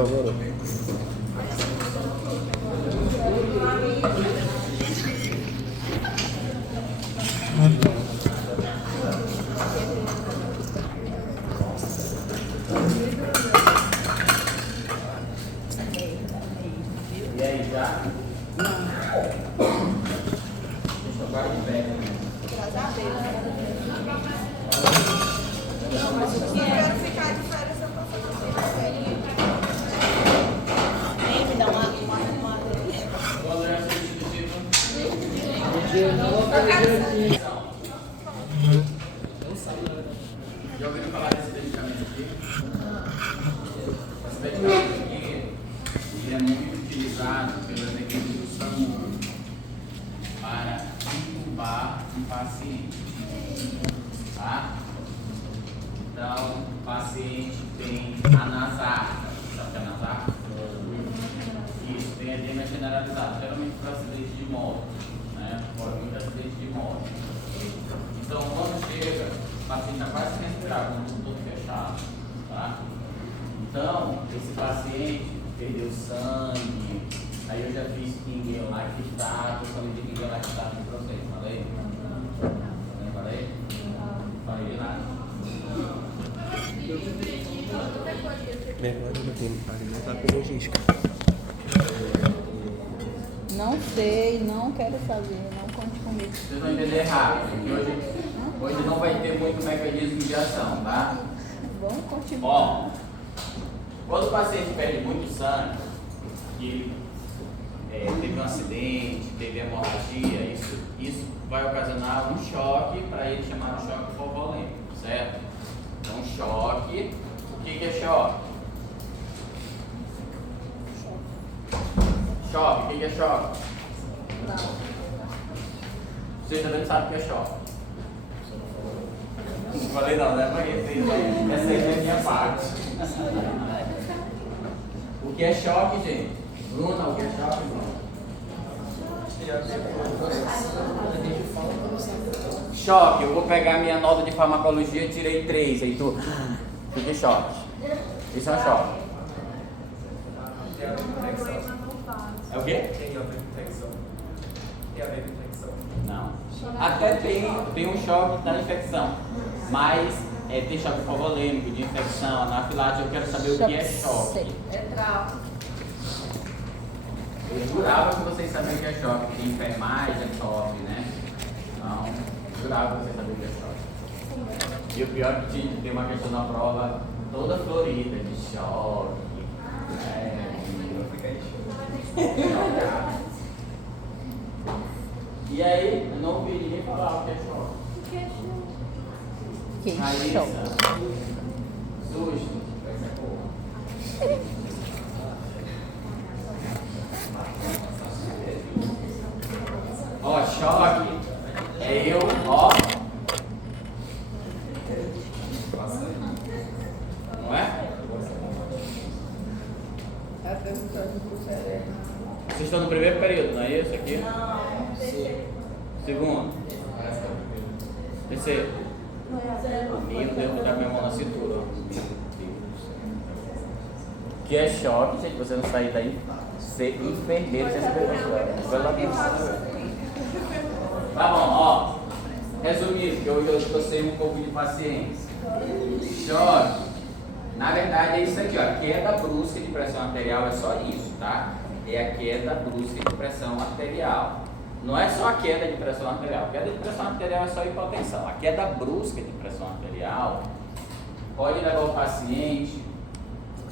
agora. E aí, já? Deixa eu de pé. Graças a Deus. Mas eu quero ficar de férias, eu posso fazer. Me dá uma Qual é a substitutiva? Já ouviram falar desse medicamento aqui? Esse medicamento aqui, ele é muito utilizado pelas equipes do SAMU para intubar um paciente. Tá? Então, o paciente tem anasarca. Sabe o que é anasarca? Isso, tem edema generalizado, geralmente para acidente de moto, né? Por muito acidente de moto. Então, quando chega, o paciente já quase sem respirar, com o tubo todo fechado, tá? Então, esse paciente perdeu sangue, aí eu já fiz Kinguel lactato, sangue de Kinguel lactato no processo, falei? Não falei? Falei nada. Melhor eu tenho que alimentar com logística. Não sei, não quero saber, não conte comigo. Vocês vão entender rápido, porque hoje não vai ter muito mecanismo de ação, tá? Vamos continuar. Ó, quando o paciente perde muito sangue, que teve um acidente, teve hemorragia, isso vai ocasionar um choque para ele chamado choque hipovolêmico, certo? Então, choque, o que é choque? Choque, o que é choque? Não. Você também sabe o que é choque. Não falei não, né? Essa aí é a minha parte. O que é choque, gente? Bruna, o que é choque, Bruna? Choque, eu vou pegar minha nota de farmacologia e tirei 3, aí tu fica em choque. Isso é um choque. É o quê? Tem a ver com infecção. Tem a ver com infecção. Não. Até tem um choque da infecção, mas tem choque hipovolêmico, de infecção, anafilático. Eu quero saber o que é choque. É trauma. Eu jurava que vocês sabiam o que é choque, porque enfermagem é choque, né? Não, eu jurava que vocês sabiam o que é choque. E o pior é que tem uma questão na prova toda florida, de choque. E aí, eu não ouvi ninguém falar o que é choque. Que Raíssa, choque. susto. Ó, choque é eu, ó. Não é? Vocês estão no primeiro período, não é isso aqui? Não. Segundo? Terceiro? Meu Deus, vou dar minha mão na cintura. Ó. Meu Deus. Que é choque, gente, você não sair daí, ser enfermeiro sem saber professor. Tá bom, ó. Resumindo, que hoje eu trouxe um pouco de paciência. Choque. Na verdade é isso aqui, ó. Queda brusca de pressão arterial é só isso, tá? É a queda brusca de pressão arterial. Não é só a queda de pressão arterial. A queda de pressão arterial é só hipotensão. A queda brusca de pressão arterial pode levar o paciente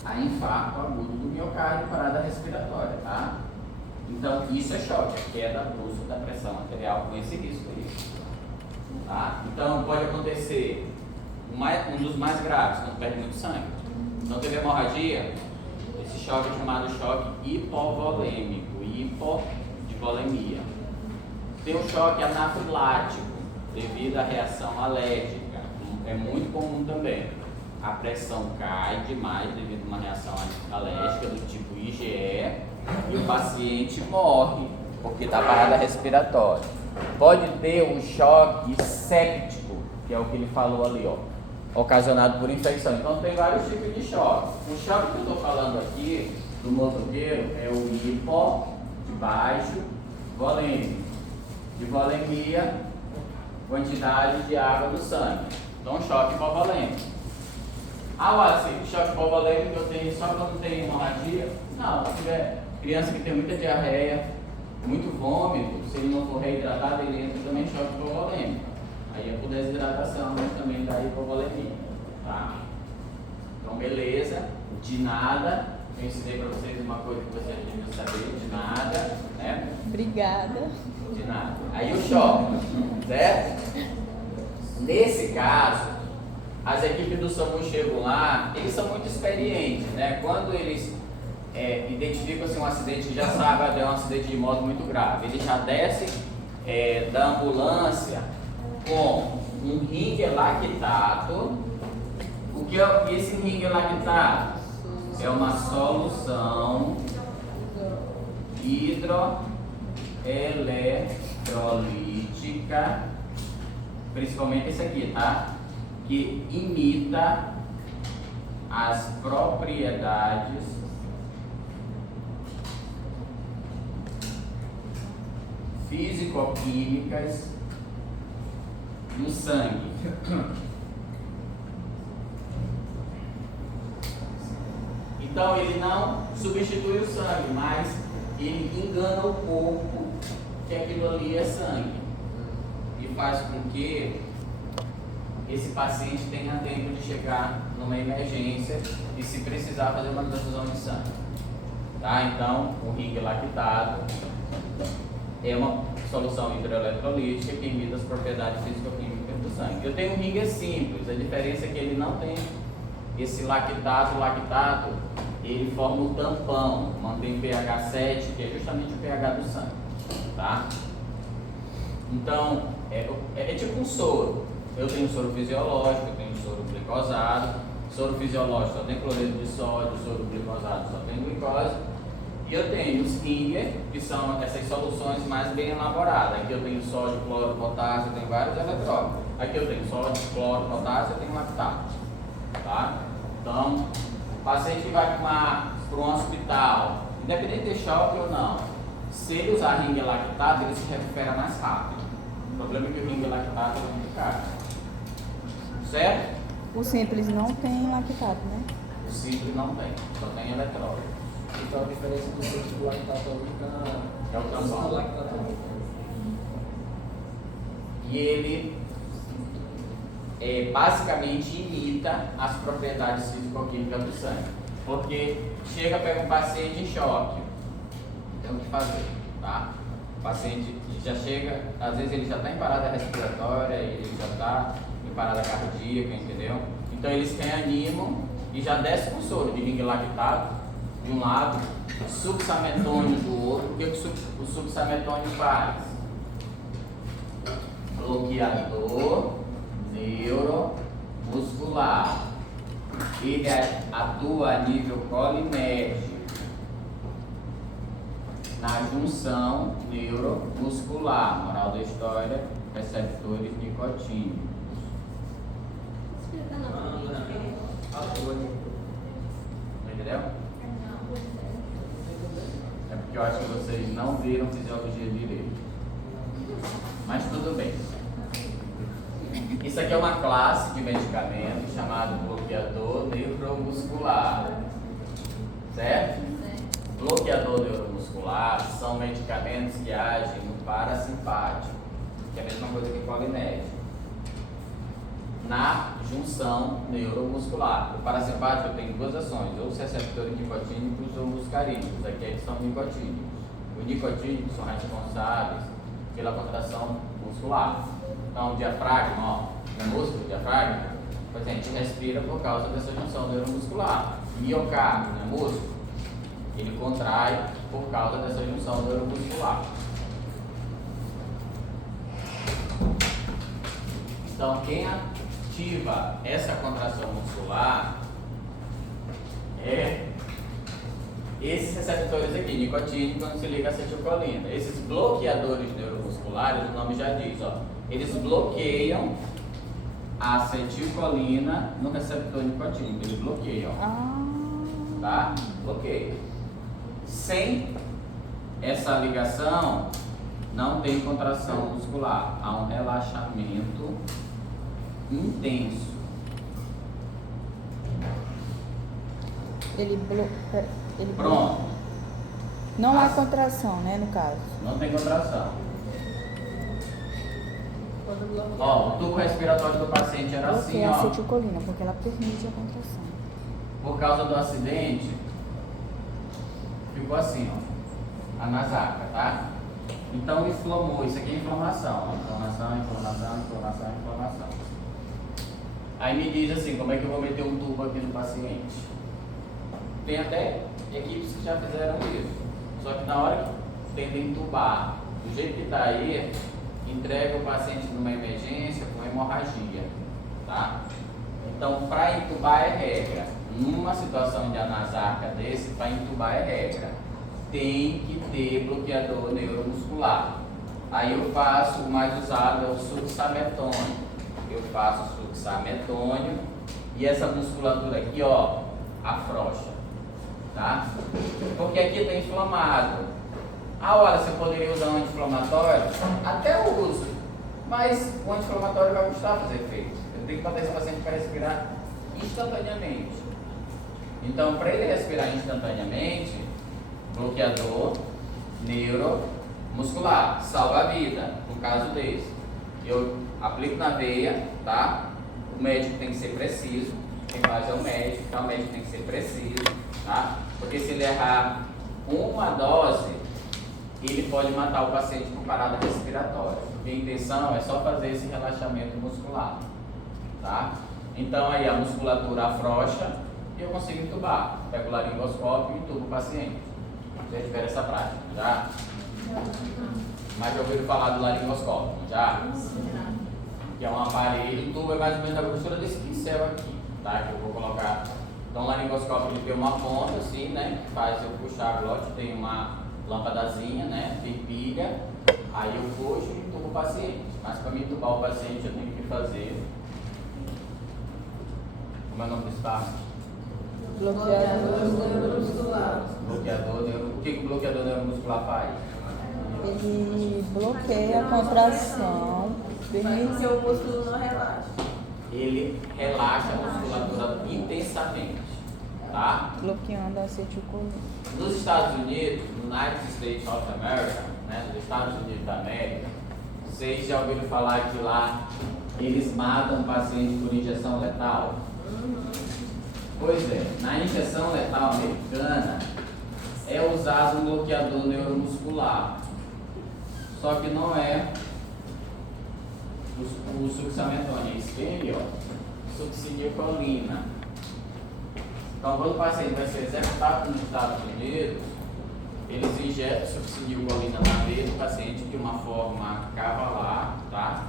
a infarto agudo do miocárdio e parada respiratória, tá? Então, isso é choque, a queda brusca da pressão arterial com esse risco aí. Tá? Então, pode acontecer um dos mais graves, quando perde muito sangue. Não teve hemorragia, esse choque é chamado choque hipovolêmico, hipo de volemia. Tem o choque anafilático, devido à reação alérgica, é muito comum também. A pressão cai demais devido a uma reação alérgica do tipo IgE e o paciente morre, porque está parada respiratória. Pode ter um choque séptico, que é o que ele falou ali, ó. ocasionado por infecção. Então tem vários tipos de choque. O choque que eu estou falando aqui do motoqueiro é o hipo, de baixo, volêmico. De volemia, quantidade de água do sangue. Então choque hipovolêmico. Assim, choque hipovolêmico eu tenho só quando tem hemorragia? Não, se tiver criança que tem muita diarreia, muito vômito, se ele não for reidratado, ele entra também em choque hipovolêmico. Aí é por desidratação, mas também dá hipovolemia, tá? Então, beleza, de nada, eu ensinei para vocês uma coisa que vocês deviam saber, de nada, né? Obrigada. De nada. Aí o choque, certo? Nesse caso, as equipes do SAMU chegam lá, eles são muito experientes, né? Quando eles identificam assim, um acidente que já sabe, é um acidente de moto muito grave, eles já descem da ambulância com um ringue lactato. O que é esse ringue lactato? É uma solução hidroeletrolítica, principalmente esse aqui, tá? Que imita as propriedades físico-químicas do sangue. Então ele não substitui o sangue, mas ele engana o corpo que aquilo ali é sangue e faz com que esse paciente tenha tempo de chegar numa emergência e, se precisar, fazer uma transfusão de sangue. Tá? Então, o ringue lactato é uma solução hidroeletrolítica que imita as propriedades físico-químicas do sangue. Eu tenho um ringue simples, a diferença é que ele não tem esse lactato. O lactato, ele forma o tampão, mantém pH 7, que é justamente o pH do sangue. Tá? Então, é tipo um soro. Eu tenho soro fisiológico, eu tenho soro glicosado. Soro fisiológico só tem cloreto de sódio, soro glicosado só tem glicose. E eu tenho os ringer, que são essas soluções mais bem elaboradas. Aqui eu tenho sódio, cloro, potássio, eu tenho vários eletrólitos. Aqui eu tenho sódio, cloro, potássio, eu tenho lactato. Tá? Então, o paciente que vai para um hospital, independente de choque ou não, se ele usar ringue lactato, ele se recupera mais rápido. O problema é que o ringue lactato é muito caro. Certo? O simples não tem lactato, né? O simples não tem, só tem eletrólito. Então a diferença do centro do lactato É o tampão. E ele basicamente imita as propriedades físico-químicas do sangue. Porque chega, pega um paciente em choque, tem o que fazer, tá? O paciente já chega, às vezes ele já está em parada respiratória, ele já está em parada cardíaca, entendeu? Então eles reanimam e já desce com soro de ringue lactato de um lado, succinilmetônio do outro. O que o succinilmetônio faz? Bloqueador neuromuscular. Ele atua a nível colinérgico na junção neuromuscular. Moral da história: receptores nicotínicos. Entendeu? É porque eu acho que vocês não viram fisiologia direito. Mas tudo bem. Isso aqui é uma classe de medicamento chamado bloqueador neuromuscular. Certo? Bloqueador neuromuscular são medicamentos que agem no parasimpático, que é a mesma coisa que colinérgico, na junção neuromuscular. O parasimpático tem duas ações, ou os receptores nicotínicos ou muscarínicos. Aqui eles são nicotínicos. Os nicotínicos são responsáveis pela contração muscular. Então, o diafragma, ó, o músculo, o diafragma, a gente respira por causa dessa junção neuromuscular. Miocárdio, né, músculo, ele contrai por causa dessa junção neuromuscular. Então, quem ativa essa contração muscular é esses receptores aqui, nicotínicos, quando se liga a acetilcolina. Esses bloqueadores neuromusculares, o nome já diz, ó, eles bloqueiam a acetilcolina no receptor nicotínico. Ele bloqueia, ó. Tá? Bloqueia. Sem essa ligação, não tem contração muscular. Há um relaxamento intenso. Pronto. Não há contração, né, no caso? Não tem contração. Ó, o tubo respiratório do paciente era assim, a ó. acetilcolina, porque ela permite a contração. Por causa do acidente, ficou assim, ó. A nasaca, tá? Então inflamou. Isso aqui é inflamação, ó. Inflamação. Aí me diz assim, como é que eu vou meter um tubo aqui no paciente? Tem até equipes que já fizeram isso. Só que na hora que tenta entubar, do jeito que está aí, entrega o paciente numa emergência com hemorragia, tá? Então, para entubar é regra. Numa situação de anasarca desse, para entubar é regra. Tem que ter bloqueador neuromuscular. Aí eu faço, o mais usado é o succinilmetônio. Eu faço o succinilmetônio e essa musculatura aqui, ó, afrouxa, tá? Porque aqui está inflamado. Ah, olha, você poderia usar um anti-inflamatório? Até eu uso, mas o anti-inflamatório vai custar fazer efeito. Eu tenho que botar esse paciente para respirar instantaneamente. Então, para ele respirar instantaneamente, bloqueador neuromuscular, salva a vida, no caso desse. Eu aplico na veia, tá? O médico tem que ser preciso, quem faz é o médico, então o médico tem que ser preciso, tá? Porque se ele errar uma dose, ele pode matar o paciente com parada respiratória. Porque a intenção é só fazer esse relaxamento muscular, tá? Então aí a musculatura afrouxa e eu consigo entubar. Pego o laringoscópio e entubo o paciente. Já tiveram essa prática, já? Mas já ouviram falar do laringoscópio, já? Que é um aparelho, o tubo é mais ou menos a grossura desse pincel aqui, tá? Que eu vou colocar. Então o laringoscópio ele tem uma ponta assim, né? Que faz eu puxar a glote, tem uma lâmpadazinha, né? Tem pilha. Aí eu puxo e entubo o paciente. Mas para me entubar o paciente eu tenho que fazer. Como é o nome desse passo? Bloqueador neuromuscular. O que o bloqueador neuromuscular faz? Ele bloqueia a contração, Para que seu músculo não relaxe. Ele relaxa a musculatura intensamente, tá? bloqueando a acetilcolina. Nos Estados Unidos, no United States of America, né, nos Estados Unidos da América, vocês já ouviram falar que lá eles matam o paciente por injeção letal? Pois é, na injeção letal americana é usado um bloqueador neuromuscular, só que não é o succinilmetônio, é esse aqui, ó, succinilcolina. Então, quando o paciente vai ser executado nos Estados Unidos, eles injetam succinilcolina na veia do paciente de uma forma cavalar, tá?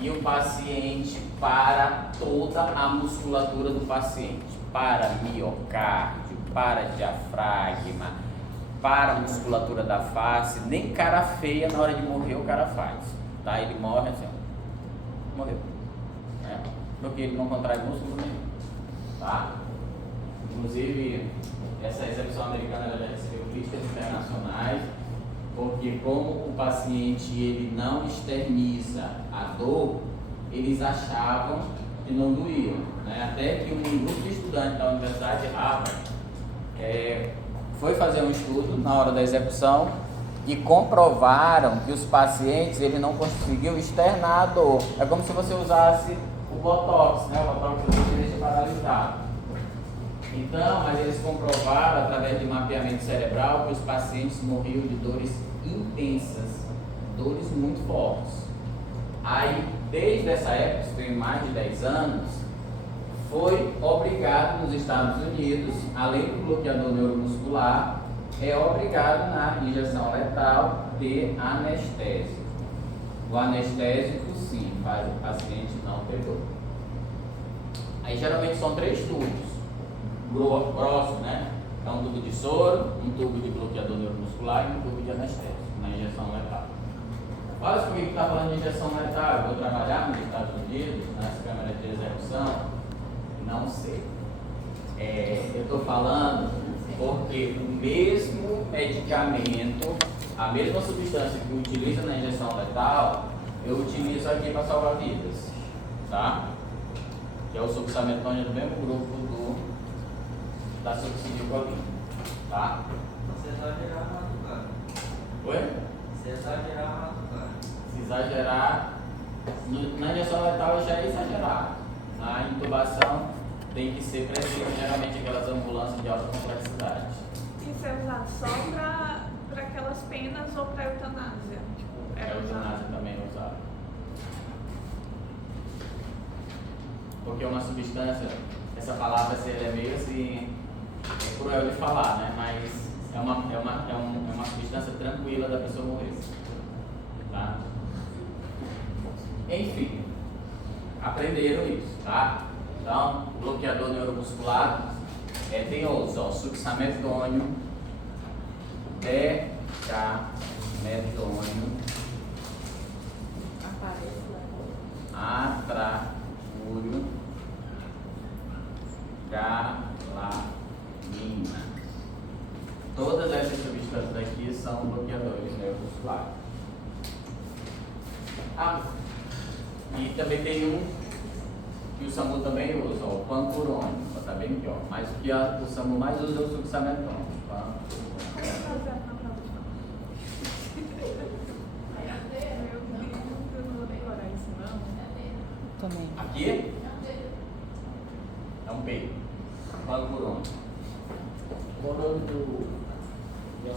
E o paciente para toda a musculatura do paciente, para miocárdio, para diafragma, para a musculatura da face. Nem cara feia na hora de morrer o cara faz, tá? Ele morre assim, ó. Morreu, né? Porque ele não contrai músculo nenhum, tá? Inclusive, essa execução americana ela já recebeu críticas internacionais, porque como o paciente ele não externiza a dor, eles achavam que não doía, né? Até que um grupo de estudantes da Universidade de Harvard foi fazer um estudo na hora da execução e comprovaram que os pacientes ele não conseguiu externar a dor. É como se você usasse o Botox, né? O Botox você deixa paralisado. Então, mas eles comprovaram através de mapeamento cerebral que os pacientes morriam de dores intensas, dores muito fortes. Aí, desde essa época, isso tem mais de 10 anos, foi obrigado nos Estados Unidos, além do bloqueador neuromuscular, é obrigado na injeção letal ter anestésico. O anestésico, sim, faz o paciente não ter dor. Aí, geralmente, são 3 tubos. Grosso, né? É um tubo de soro, um tubo de bloqueador neuromuscular e um tubo de anestésico na injeção letal. Olha por que está falando de injeção letal. Eu vou trabalhar nos Estados Unidos, nas câmeras de execução? Não sei. Eu estou falando porque o mesmo medicamento, a mesma substância que utiliza na injeção letal, eu utilizo aqui para salvar vidas, tá? Que é o succinilcolina do mesmo grupo da succinilcolina, tá? Se exagerar, mata o cara. Oi? Se exagerar, mata o cara. Se exagerar, na injeção letal já é exagerado. Na intubação tem que ser preciso, geralmente aquelas ambulâncias de alta complexidade. Isso é usado só para aquelas penas ou para eutanásia? Tipo, A eutanásia também é usada. Porque uma substância, essa palavra é meio assim, é cruel de falar, né? Mas é uma substância tranquila da pessoa morrer. Tá? Enfim, aprenderam isso, tá? Então, bloqueador neuromuscular tem outros, ó, succinilcolina, decametônio, atracúrio, galamina. Todas essas substâncias aqui são bloqueadores neuromusculares. E também tem um que o SAMU também usa, o pancurônio, está bem aqui, ó. Mas o que o SAMU mais usa é o succinilcolina. Também. Aqui é um P. Pancurônio. Qual o nome do que o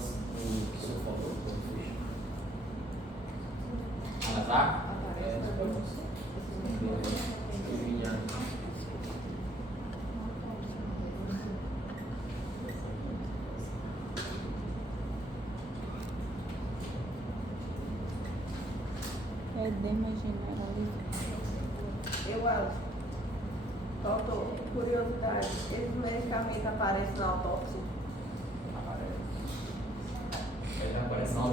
senhor falou? Anazar? Edema generalizado. Eu acho. Doutor, curiosidade, esse medicamento aparece na autópsia? Não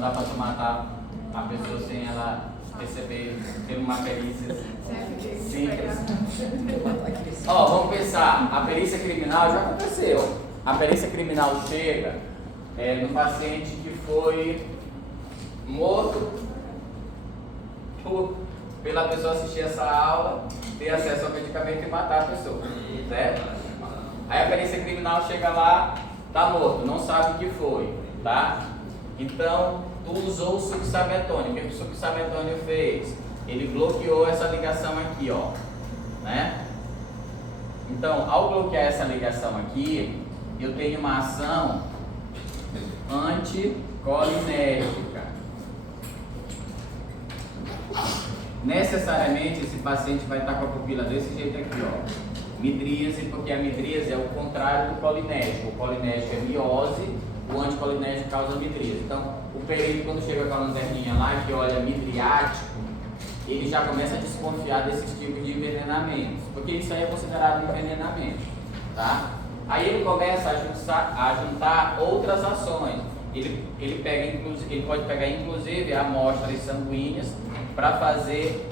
dá para tu matar a pessoa sem ela receber, ter uma perícia simples. Ó, vamos pensar, a perícia criminal já aconteceu. A perícia criminal chega no paciente que foi morto pela pessoa assistir essa aula, ter acesso ao medicamento e matar a pessoa, certo? Aí a perícia criminal chega lá, tá morto, não sabe o que foi, tá? Então, tu usou o succinilcolina. O que o succinilcolina fez? Ele bloqueou essa ligação aqui, ó, né? Então, ao bloquear essa ligação aqui, eu tenho uma ação anticolinérgica. Necessariamente esse paciente vai estar com a pupila desse jeito aqui, ó. Midríase, porque a midríase é o contrário do colinérgico. O colinérgico é miose, o anticolinérgico causa midríase. Então, o perito, quando chega com a lanterninha lá, que olha midriático, ele já começa a desconfiar desses tipos de envenenamentos, porque isso aí é considerado envenenamento, tá? Aí ele começa a juntar outras ações. Ele pode pegar inclusive amostras sanguíneas para fazer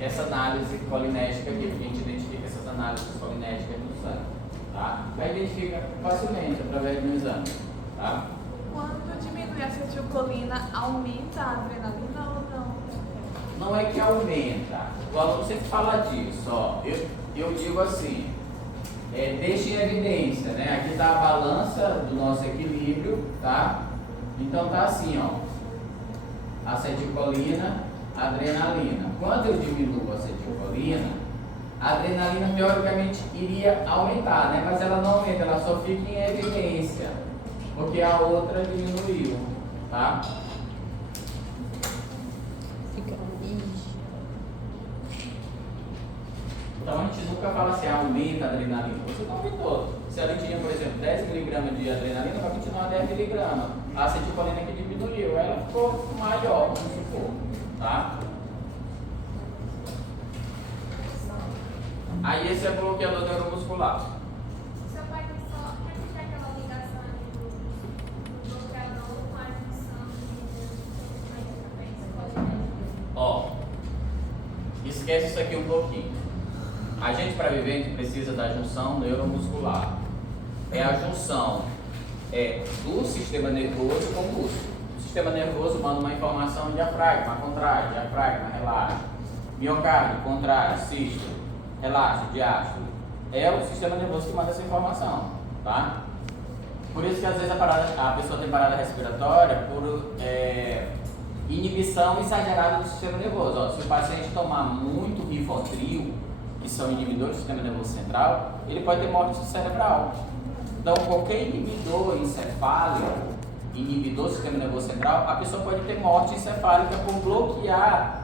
essa análise colinérgica aqui, porque a gente identifica essas análises colinérgicas no sangue, tá? Aí identifica facilmente através do exame, tá? Quando diminui a acetilcolina, aumenta a adrenalina ou não? Não é que aumenta, o aluno sempre fala disso, ó. Eu digo assim, deixa em evidência, né? Aqui está a balança do nosso equilíbrio, tá? Então tá assim, ó, acetilcolina, adrenalina. Quando eu diminuo a acetilcolina, a adrenalina teoricamente iria aumentar, né? Mas ela não aumenta, ela só fica em evidência, porque a outra diminuiu, tá? Então a gente nunca fala assim, aumenta a adrenalina. Você não aumentou. Se ela tinha, por exemplo, 10 mg de adrenalina, vai continuar 10 mg. A acetilcolina que diminuiu, ela ficou maior, vamos supor, tá? Aí esse é bloqueador neuromuscular. Você pode só repetir aquela ligação ali do bloqueador com a junção de medicamentos. esquece isso aqui um pouquinho. A gente, para viver, a gente precisa da junção neuromuscular. É a junção do sistema nervoso com o músculo. O sistema nervoso manda uma informação, diafragma, contrai, diafragma, relaxa. Miocárdio, contrai, sístole, relaxa, diástole. É o sistema nervoso que manda essa informação, tá? Por isso que às vezes a pessoa tem parada respiratória por inibição exagerada do sistema nervoso. Ó, se o paciente tomar muito Rivotril, que são inibidores do sistema nervoso central, ele pode ter morte cerebral. Então, qualquer inibidor encefálico, inibidor do sistema nervoso central, a pessoa pode ter morte encefálica por bloquear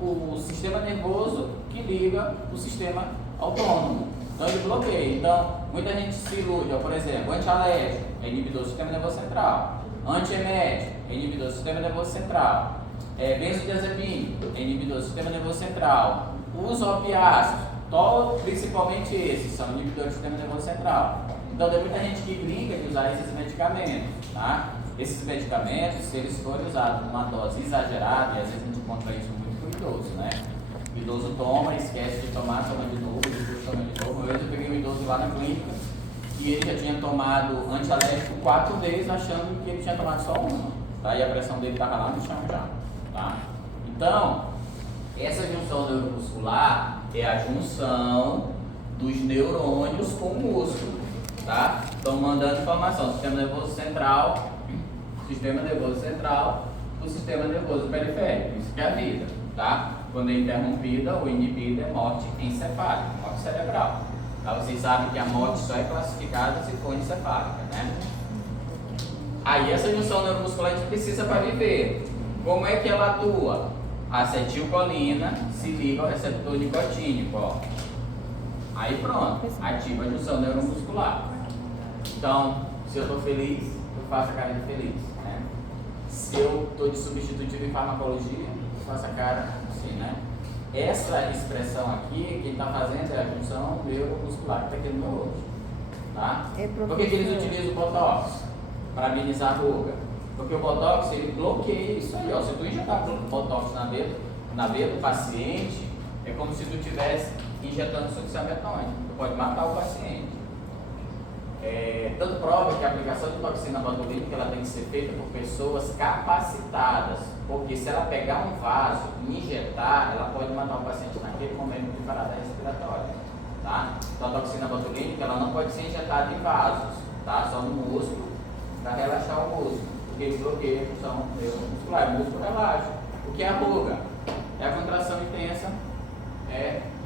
o sistema nervoso que liga o sistema autônomo. Então, ele bloqueia. Então, muita gente se ilude, por exemplo, antialérgico é inibidor do sistema nervoso central, antiemético é inibidor do sistema nervoso central, benzodiazepínico é inibidor do sistema nervoso central, os opiáceos, principalmente esses, são inibidores do sistema nervoso central. Então, tem muita gente que brinca de usar esses medicamentos, tá? Esses medicamentos, se eles forem usados numa dose exagerada, e às vezes a gente encontra isso muito com o idoso, né? O idoso toma, esquece de tomar, toma de novo, depois toma de novo. Uma vez eu peguei um idoso lá na clínica e ele já tinha tomado antialérgico 4 vezes, achando que ele tinha tomado só uma, tá? E a pressão dele estava lá no chão já, tá? Então, essa junção neuromuscular é a junção dos neurônios com o músculo, tá? Estão mandando informação, sistema nervoso central, o sistema nervoso periférico, isso que é a vida, tá? Quando é interrompida ou inibida, é morte encefálica, morte cerebral. Tá? Vocês sabem que a morte só é classificada se for encefálica, né? Aí essa junção neuromuscular a gente precisa para viver. Como é que ela atua? A acetilcolina se liga ao receptor nicotínico, ó. Aí pronto, ativa a junção neuromuscular. Então, se eu estou feliz, eu faço a cara de feliz, né? Se eu estou de substitutivo em farmacologia, eu faço a cara assim, né? Essa expressão aqui, quem está fazendo é a junção neuromuscular, que está aqui no meu rosto, tá? Por que eles utilizam o Botox? Para amenizar a ruga. Porque o Botox, ele bloqueia isso aí, ó. Se tu injetar Botox na veia do paciente, é como se tu estivesse injetando succinilmetônico. Tu pode matar o paciente. Tanto prova que a aplicação de toxina botulínica ela tem que ser feita por pessoas capacitadas, porque se ela pegar um vaso e injetar, ela pode matar o paciente naquele momento de parada respiratória, tá? Então a toxina botulínica ela não pode ser injetada em vasos, tá? Só no músculo, para relaxar o músculo, porque ele bloqueia a função neuromuscular, o músculo relaxa. O que é a ruga? É a contração intensa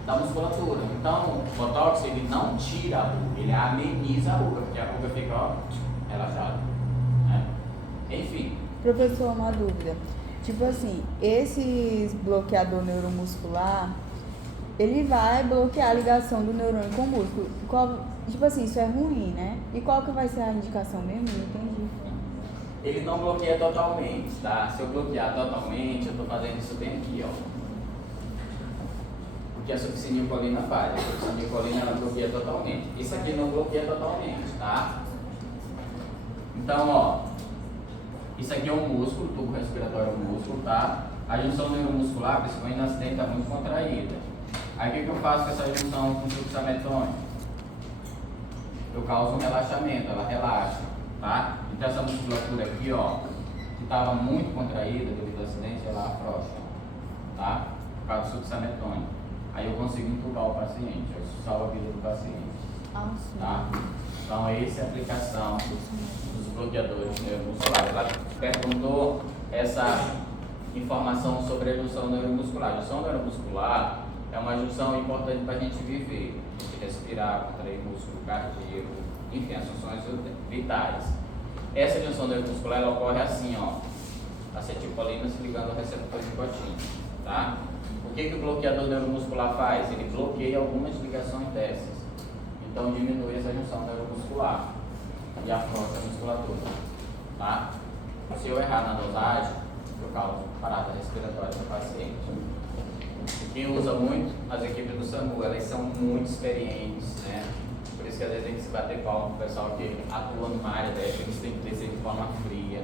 da musculatura. Então, o Botox ele não tira a ruga, ele ameniza a ruga, porque a ruga fica relaxada, né? Enfim. Professor, uma dúvida. Tipo assim, esse bloqueador neuromuscular, ele vai bloquear a ligação do neurônio com o músculo. Tipo assim, isso é ruim, né? E qual que vai ser a indicação mesmo? Não entendi. Ele não bloqueia totalmente, tá? Se eu bloquear totalmente, eu tô fazendo isso bem aqui, ó. Que a succinilcolina faz. A succinilcolina ela bloqueia totalmente. Isso aqui não bloqueia totalmente, tá? Então, ó, isso aqui é um músculo, o tubo respiratório é um músculo, tá? A junção neuromuscular, principalmente na acidente, está muito contraída. Aí o que eu faço com essa junção com fluxametônico? Eu causo um relaxamento, ela relaxa, tá? Então essa musculatura aqui, ó, que estava muito contraída devido ao acidente, ela afrouxa, tá? Por causa do fluxametônico. Aí eu consigo entubar o paciente, eu salvo a vida do paciente. Tá? Então, essa é a aplicação dos bloqueadores neuromusculares. Ela perguntou essa informação sobre a junção neuromuscular. A junção neuromuscular é uma junção importante para a gente viver, a gente respirar, contrair músculo cardíaco, enfim, as funções vitais. Essa junção neuromuscular ela ocorre assim, ó, acetilcolina se ligando ao receptor nicotínico, tá? O que o bloqueador neuromuscular faz? Ele bloqueia algumas ligações dessas. Então diminui essa junção neuromuscular e afrouxa a musculatura. Tá? Se eu errar na dosagem, eu causo parada respiratória do paciente. Quem usa muito, as equipes do SAMU, elas são muito experientes, né? Por isso que às vezes tem que se bater palma com o pessoal que atua numa área dessa, eles têm que descer de forma fria,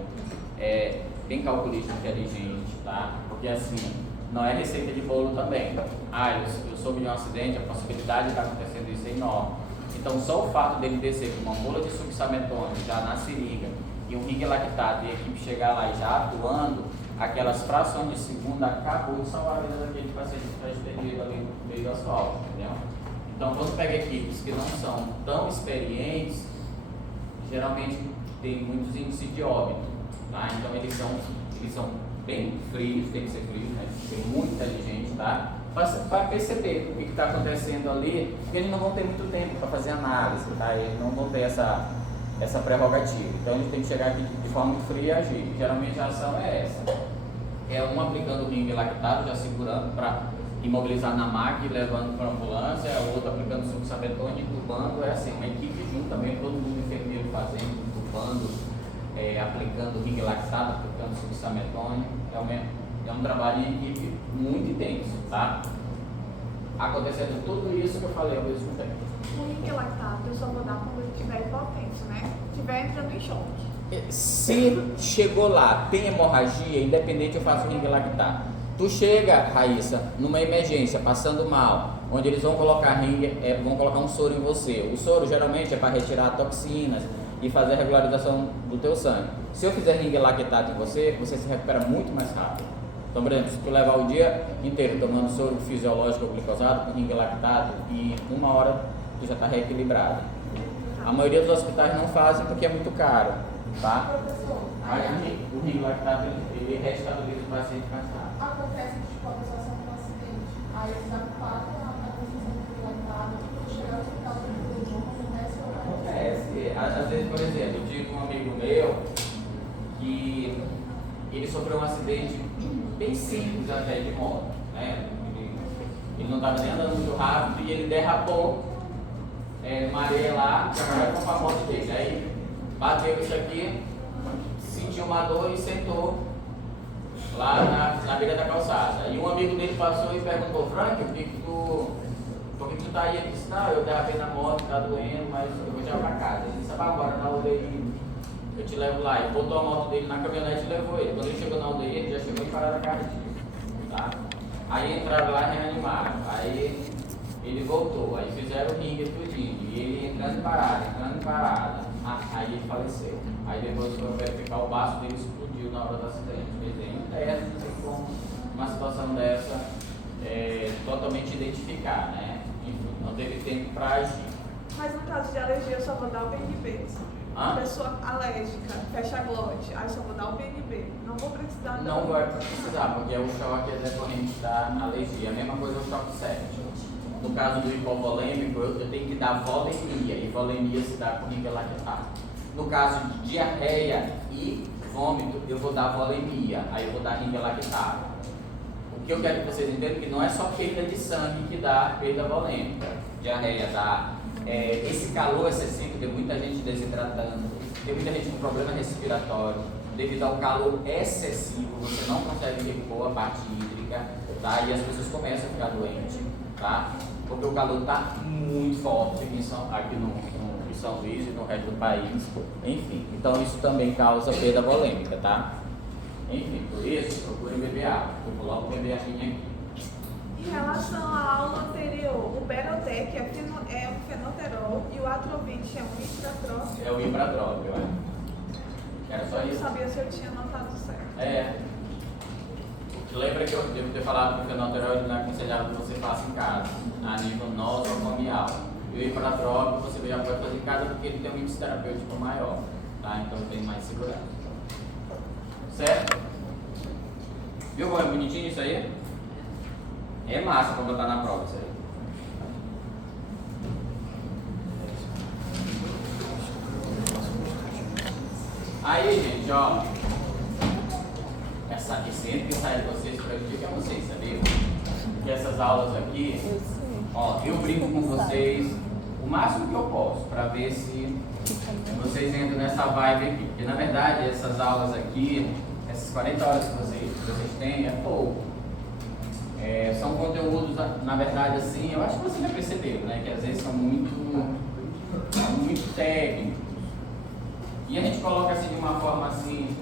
bem calculista, inteligente, tá? Porque assim, não é receita de bolo também. Eu soube de um acidente, a possibilidade de estar acontecendo isso é enorme. Então, só o fato dele descer com uma ampola de succinilmetônio já na seringa e um ring lactato e a equipe chegar lá e já atuando, aquelas frações de segundo acabou de salvar a vida daquele paciente que está estendido ali no meio do asfalto, entendeu? Então, quando pega equipes que não são tão experientes, geralmente tem muitos índices de óbito, tá? Então, eles são bem frios, tem que ser frios, né? Tem muito inteligente, tá? Para perceber o que está acontecendo ali, porque eles não vão ter muito tempo para fazer análise, tá? Eles não vão ter essa prerrogativa. Então, eles têm que chegar aqui de forma muito fria e agir. Geralmente a ação é essa. É um aplicando o ring lactato, já segurando para imobilizar na maca e levando para a ambulância, o outro aplicando succinilmetônio, entubando, é assim, uma equipe junto também, todo mundo enfermeiro fazendo, entubando, aplicando ring lactato, aplicando succinilmetônio, é um trabalho em equipe muito intenso, tá? Acontecendo tudo isso que eu falei ao mesmo tempo. O ring lactato eu só vou dar quando ele estiver hipotenso, né? Estiver entrando em choque. Se chegou lá, tem hemorragia, independente eu faço ring lactato. Tu chega, Raíssa, numa emergência, passando mal, onde eles vão colocar vão colocar um soro em você. O soro geralmente é para retirar toxinas e fazer a regularização do teu sangue. Se eu fizer ring lactato em você se recupera muito mais rápido. Então, por exemplo, se tu levar o dia inteiro tomando soro fisiológico ou glicosado com ring lactato e 1 hora tu já está reequilibrado. A maioria dos hospitais não fazem porque é muito caro, tá? Aí o ring lactato ele reestabiliza o paciente mais rápido. Acontece que tipo, a pessoa sofre um acidente, aí eles adequaram a posição do lactado, chegar ao hospital para o acontece ou não acontece? Às vezes, por exemplo, eu tive um amigo meu que ele sofreu um acidente bem simples até de moto, né? Ele não estava nem andando muito rápido e ele derrapou numa areia lá, que agora com a moto dele. Aí bateu isso aqui, sentiu uma dor e sentou lá na beira da calçada. E um amigo dele passou e perguntou: Frank, por que tu tá aí? Ele disse: não, eu derrapei na moto, tá doendo, mas eu vou já pra casa. Ele disse: vai embora na UDI, eu te levo lá. Ele botou a moto dele na caminhonete e levou ele. Quando ele chegou na UDI, ele já chegou em parada cardíaca, tá? Aí entraram lá e reanimaram. Aí ele voltou, aí fizeram o ringue tudinho, e ele entrando em parada. Aí ele faleceu. Aí depois foi verificar, o baço dele explodiu na hora do acidente. Quer dizer, em tese, não tem como uma situação dessa totalmente identificar, né? Enfim, não teve tempo para agir. Mas no caso de alergia, eu só vou dar o BNB. Pessoa alérgica, fecha a glote, aí só vou dar o BNB. Não vou precisar. Não vai precisar, porque o choque é decorrente da alergia. A mesma coisa é o choque séptico. No caso do hipovolêmico, eu tenho que dar volemia, e volemia se dá com ring lactato. No caso de diarreia e vômito, eu vou dar volemia, aí eu vou dar ring lactato. O que eu quero que vocês entendam é que não é só perda de sangue que dá perda volêmica. Diarreia dá esse calor excessivo, tem muita gente desidratando, tem muita gente com problema respiratório, devido ao calor excessivo, você não consegue repor a parte hídrica, tá? E as pessoas começam a ficar doentes, tá? Porque o calor está muito forte aqui no São Luís e no resto do país, enfim. Então isso também causa perda volêmica, tá? Enfim, por isso, procure beber água. Eu vou logo beber a minha aqui. Em relação à aula anterior, o Berotec é um fenoterol e o Atrovit é um Ipratrol. É o Ipratrol, Era só Eu não isso. sabia se eu tinha anotado certo. Lembra que eu devo ter falado que o fenoterol não é aconselhável que você faça em casa, a nível nosocomial. E o Ipratrol você já pode fazer em casa porque ele tem um índice terapêutico maior, tá? Então tem mais segurança. Certo? Viu como é bonitinho isso aí? É massa pra botar na prova isso aí. Aí, gente, ó. Essa sempre que sai de vocês prejudica vocês, sabia? Porque essas aulas aqui, ó, eu brinco com vocês o máximo que eu posso pra ver se vocês entram nessa vibe aqui. Porque na verdade essas aulas aqui, essas 40 horas que vocês têm é pouco. São conteúdos, na verdade, assim, eu acho que vocês já perceberam, né? Que às vezes são muito técnicos. E a gente coloca assim de uma forma assim,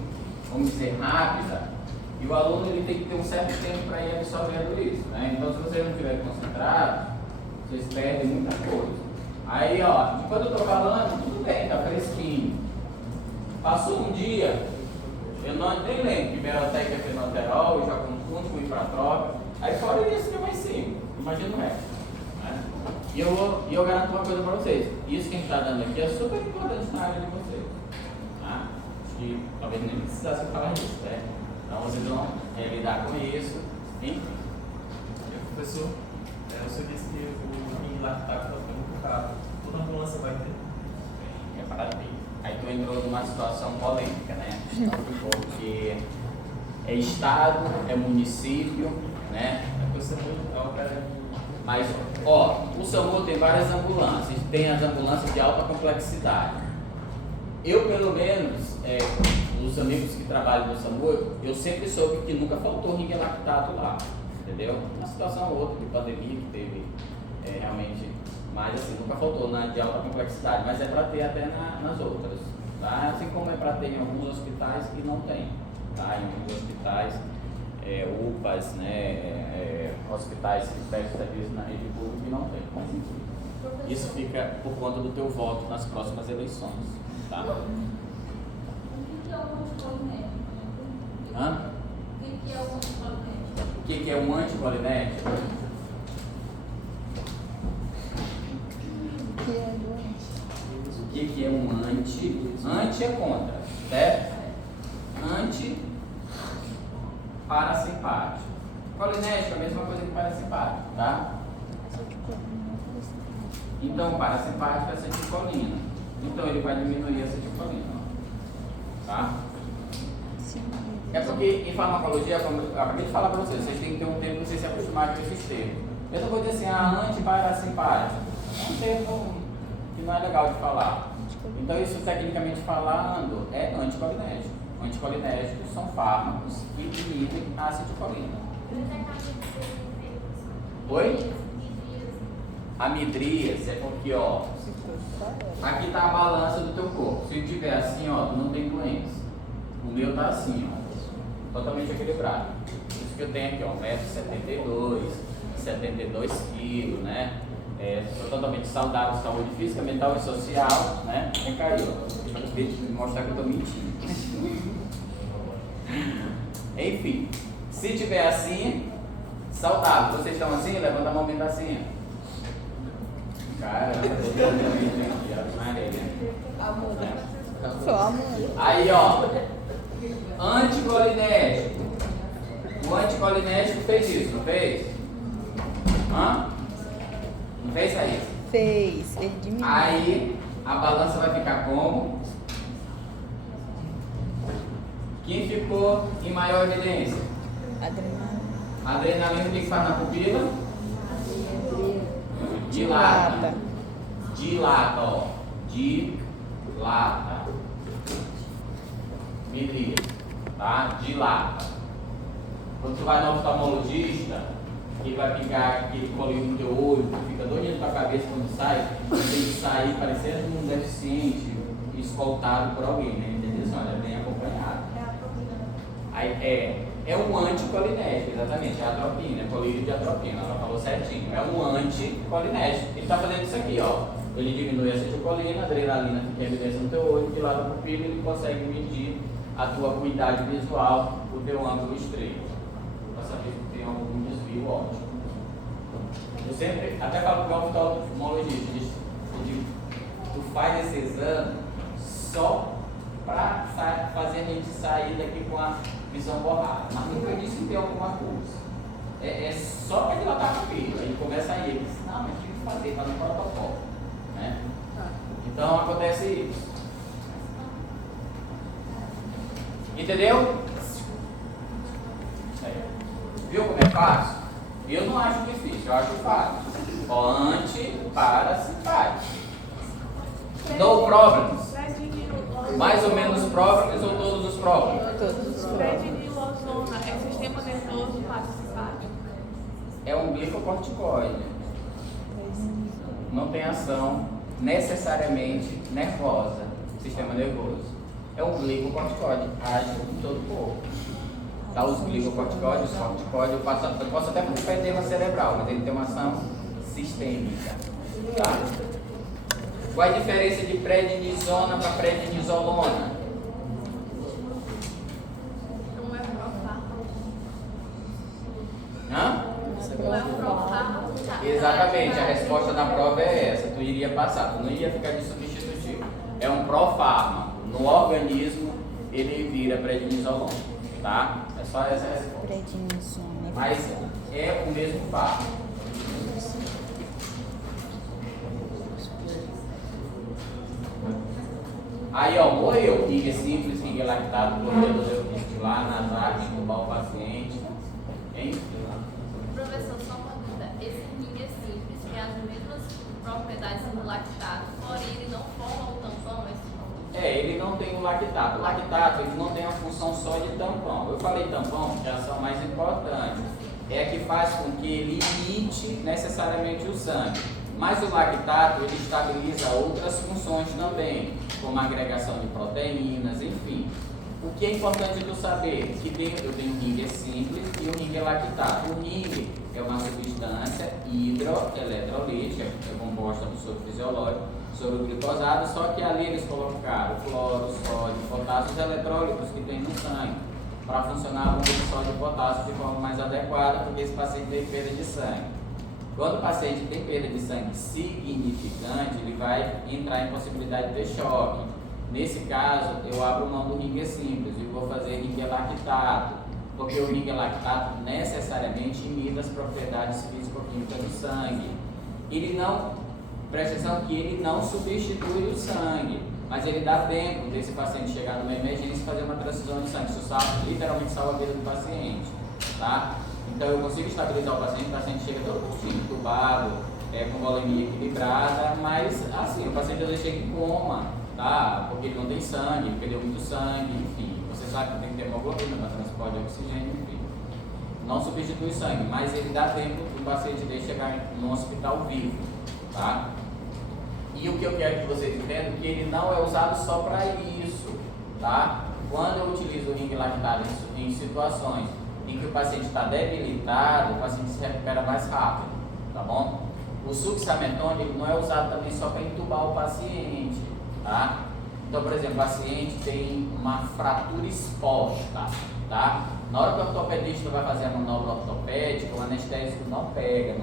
vamos dizer, rápida, E o aluno ele tem que ter um certo tempo para ir absorvendo isso, né? Então, se você não estiver concentrado, vocês perdem muita coisa. Aí, ó, enquanto eu estou falando, tudo bem, tá fresquinho. Passou um dia, eu nem lembro que Berotec é fenoterol, eu já confundo com ipratropa. Aí fora isso que é mais simples, imagina o resto. Né? E eu garanto uma coisa para vocês, isso que a gente está dando aqui é super importante na área de vocês. Tá? Acho que talvez nem precisasse falar isso, né? Então vocês vão lidar com isso, enfim. Professor, você disse que o mini lactato foi muito caro. Toda ambulância vai ter? É para ter. Aí tu entrou numa situação polêmica, né? Porque é estado, é município, né? O SAMU é o cara. Mas, ó, o SAMU tem várias ambulâncias, tem as ambulâncias de alta complexidade. Eu, pelo menos, os amigos que trabalham no SAMU, eu sempre soube que nunca faltou ringue lactato lá, entendeu? Uma situação ou outra de pandemia que teve realmente, mas assim, nunca faltou na de alta complexidade, mas é para ter até nas outras, tá? Assim como é para ter em alguns hospitais que não tem, tá? Em alguns hospitais, UPAs, né, hospitais que prestam serviço na rede pública que não tem. Isso fica por conta do teu voto nas próximas eleições, tá? O que é um anticolinético? Hã? O que é um anticolinético? O que é um anticolinético? O que é um anti? Anti é contra, certo? Anti parasimpático. Colinético é a mesma coisa que parasimpático, tá? Então, parasimpático é acetilcolina. Então, ele vai diminuir a acetilcolina, tá? É porque em farmacologia, como eu acabei de falar para vocês têm que ter um tempo para vocês se acostumarem com esses termos. Eu não vou dizer assim, antiparasimpático. É um termo que não é legal de falar. Então, isso tecnicamente falando é anticolinético. Anticolinéticos são fármacos que inibem a acetilcolina. Oi? A midríase é porque, ó, aqui tá a balança do teu corpo. Se tiver assim, ó, tu não tem doença. O meu tá assim, ó, totalmente equilibrado. Isso que eu tenho aqui, ó, 1,72 m, 72 kg, né? Sou totalmente saudável, saúde física, mental e social, né? E caiu, ó, pra mostrar que eu tô mentindo. Enfim, se tiver assim, saudável. Vocês estão assim? Levanta a mão bem assim. Cara, Só amor. aí, ó, anticolinético. O anticolinético fez isso, não fez? Hã? Não fez aí? Fez, ele diminuiu. Aí a balança vai ficar como? Quem ficou em maior evidência? Adrenalina. A adrenalina, o que faz na pupila? Dilata. Dilata, ó. Dilata. Beleza. Tá? Dilata. Quando tu vai no oftalmologista, que vai ficar aquele colinho no teu olho, que fica doidinho na tua cabeça quando sai, tem que sair parecendo um deficiente, escoltado por alguém, né? Entendeu? Olha, bem acompanhado. Aí é um anticolinético, exatamente, é a atropina, é colírio de atropina, ela falou certinho, é um anticolinético. Ele está fazendo isso aqui, ó. Ele diminui a acetilcolina, a adrenalina fica em evidência no teu olho, dilata a pupila, ele consegue medir a tua acuidade visual, o teu ângulo estreito, para saber se tem algum desvio óptico. Eu sempre, até falo para o oftalmologista, eu digo, tu faz esse exame só para fazer a gente sair daqui com a visão borrada, mas nunca disse que tem alguma coisa. É só para dilatar a pupila. Ele começa aí, ele diz, não, mas tem que fazer, está no protocolo. Né? Então acontece isso. Entendeu? Viu como é fácil? Eu não acho difícil, eu acho fácil. Ó, antiparasimpático. No problems. Mais ou menos problems ou todos os problems? Todos os Prednilosona é sistema nervoso parasimpático? É um glicocorticoide. Não tem ação necessariamente nervosa, sistema nervoso. É um glicocorticoide, age em todo o corpo. Tá, os glicocorticoides, os corticoides, eu posso até fazer edema cerebral, mas ele tem uma ação sistêmica. Tá? Qual é a diferença de prednisona para prednisolona? Não é profármaco. Hã? Não é um profármaco. Exatamente, a resposta da prova é essa. Tu iria passar, tu não iria ficar de substitutivo. É um profármaco. No organismo, ele vira prednisolona. Tá? É só essa a resposta. Prednisona. Mas é o mesmo fármaco. Aí, ó, morreu. Ringue simples, ringue lactato, bloqueador neuromuscular, nasar, entubar o paciente. Hein? Professor, só uma dúvida. Esse ringue é simples, tem as mesmas propriedades do lactato, porém ele não forma o tampão, Ele não tem o lactato. O lactato ele não tem a função só de tampão. Eu falei tampão porque é a ação mais importante. É a que faz com que ele imite necessariamente o sangue. Mas o lactato ele estabiliza outras funções também, como a agregação de proteínas, enfim. O que é importante tu saber? Que eu tenho o ringue simples e o ringue lactato. O ringue é uma substância hidroeletrolítica, que é composta por soro fisiológico, soro glicosado, só que ali eles colocaram cloro, sódio, potássio, os eletrólitos que tem no sangue, para funcionar com sódio e potássio de forma mais adequada, porque esse paciente tem perda de sangue. Quando o paciente tem perda de sangue significante, ele vai entrar em possibilidade de ter choque. Nesse caso, eu abro mão do ringue simples e vou fazer ringue lactato, porque o ringue lactato necessariamente imita as propriedades físico-químicas do sangue. Ele não, presta atenção que ele não substitui o sangue, mas ele dá tempo desse paciente chegar numa emergência e fazer uma transfusão de sangue. Isso literalmente salva a vida do paciente, tá? Então eu consigo estabilizar o paciente chega todo entubado, com volemia equilibrada, mas assim, o paciente às vezes chega em coma, tá? Porque ele não tem sangue, ele perdeu muito sangue, enfim. Você sabe que tem que ter hemoglobina para transporte de oxigênio, enfim. Não substitui sangue, mas ele dá tempo do paciente dele chegar no hospital vivo, tá? E o que eu quero que vocês entendam é que ele não é usado só para isso, tá? Quando eu utilizo o ringue lactato em situações em que o paciente está debilitado, o paciente se recupera mais rápido, tá bom? O succinilmetone ele não é usado também só para entubar o paciente, tá? Então, por exemplo, o paciente tem uma fratura exposta, tá? Na hora que o ortopedista vai fazer a manobra ortopédica, o anestésico não pega,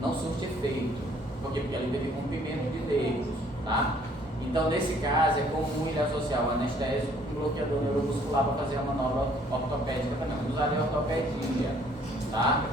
não surte efeito. Por quê? Porque ali teve rompimento de dedos, tá? Então, nesse caso, é comum ele associar o anestésico com o bloqueador neuromuscular para fazer a manobra ortopédica também. Vamos usar a ortopedia, tá?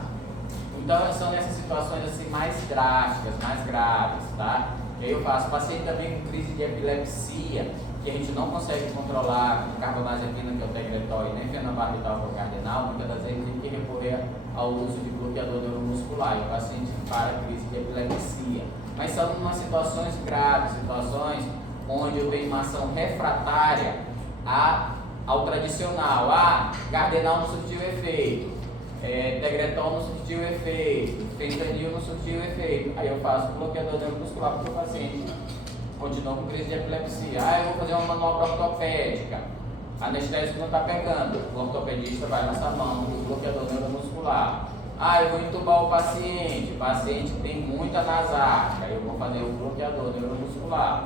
Então, são nessas situações assim mais drásticas, mais graves, tá? E aí eu faço paciente também com crise de epilepsia, que a gente não consegue controlar com carbamazepina, que é o Tegretol, e nem fenobarbital, que é o Cardenal, muitas das vezes tem que recorrer ao uso de bloqueador neuromuscular, e o paciente para a crise de epilepsia. Mas são umas situações graves, situações onde eu tenho uma ação refratária ao tradicional. Cardenal não surtiu efeito, Tegretol não surtiu efeito, fentanil não surtiu efeito. Aí eu faço bloqueador neuromuscular para o paciente continua com crise de epilepsia. Eu vou fazer uma manobra ortopédica, anestésico não está pegando, o ortopedista vai lançar mão do bloqueador neuromuscular. Eu vou entubar o paciente tem muita nasática, eu vou fazer o bloqueador neuromuscular.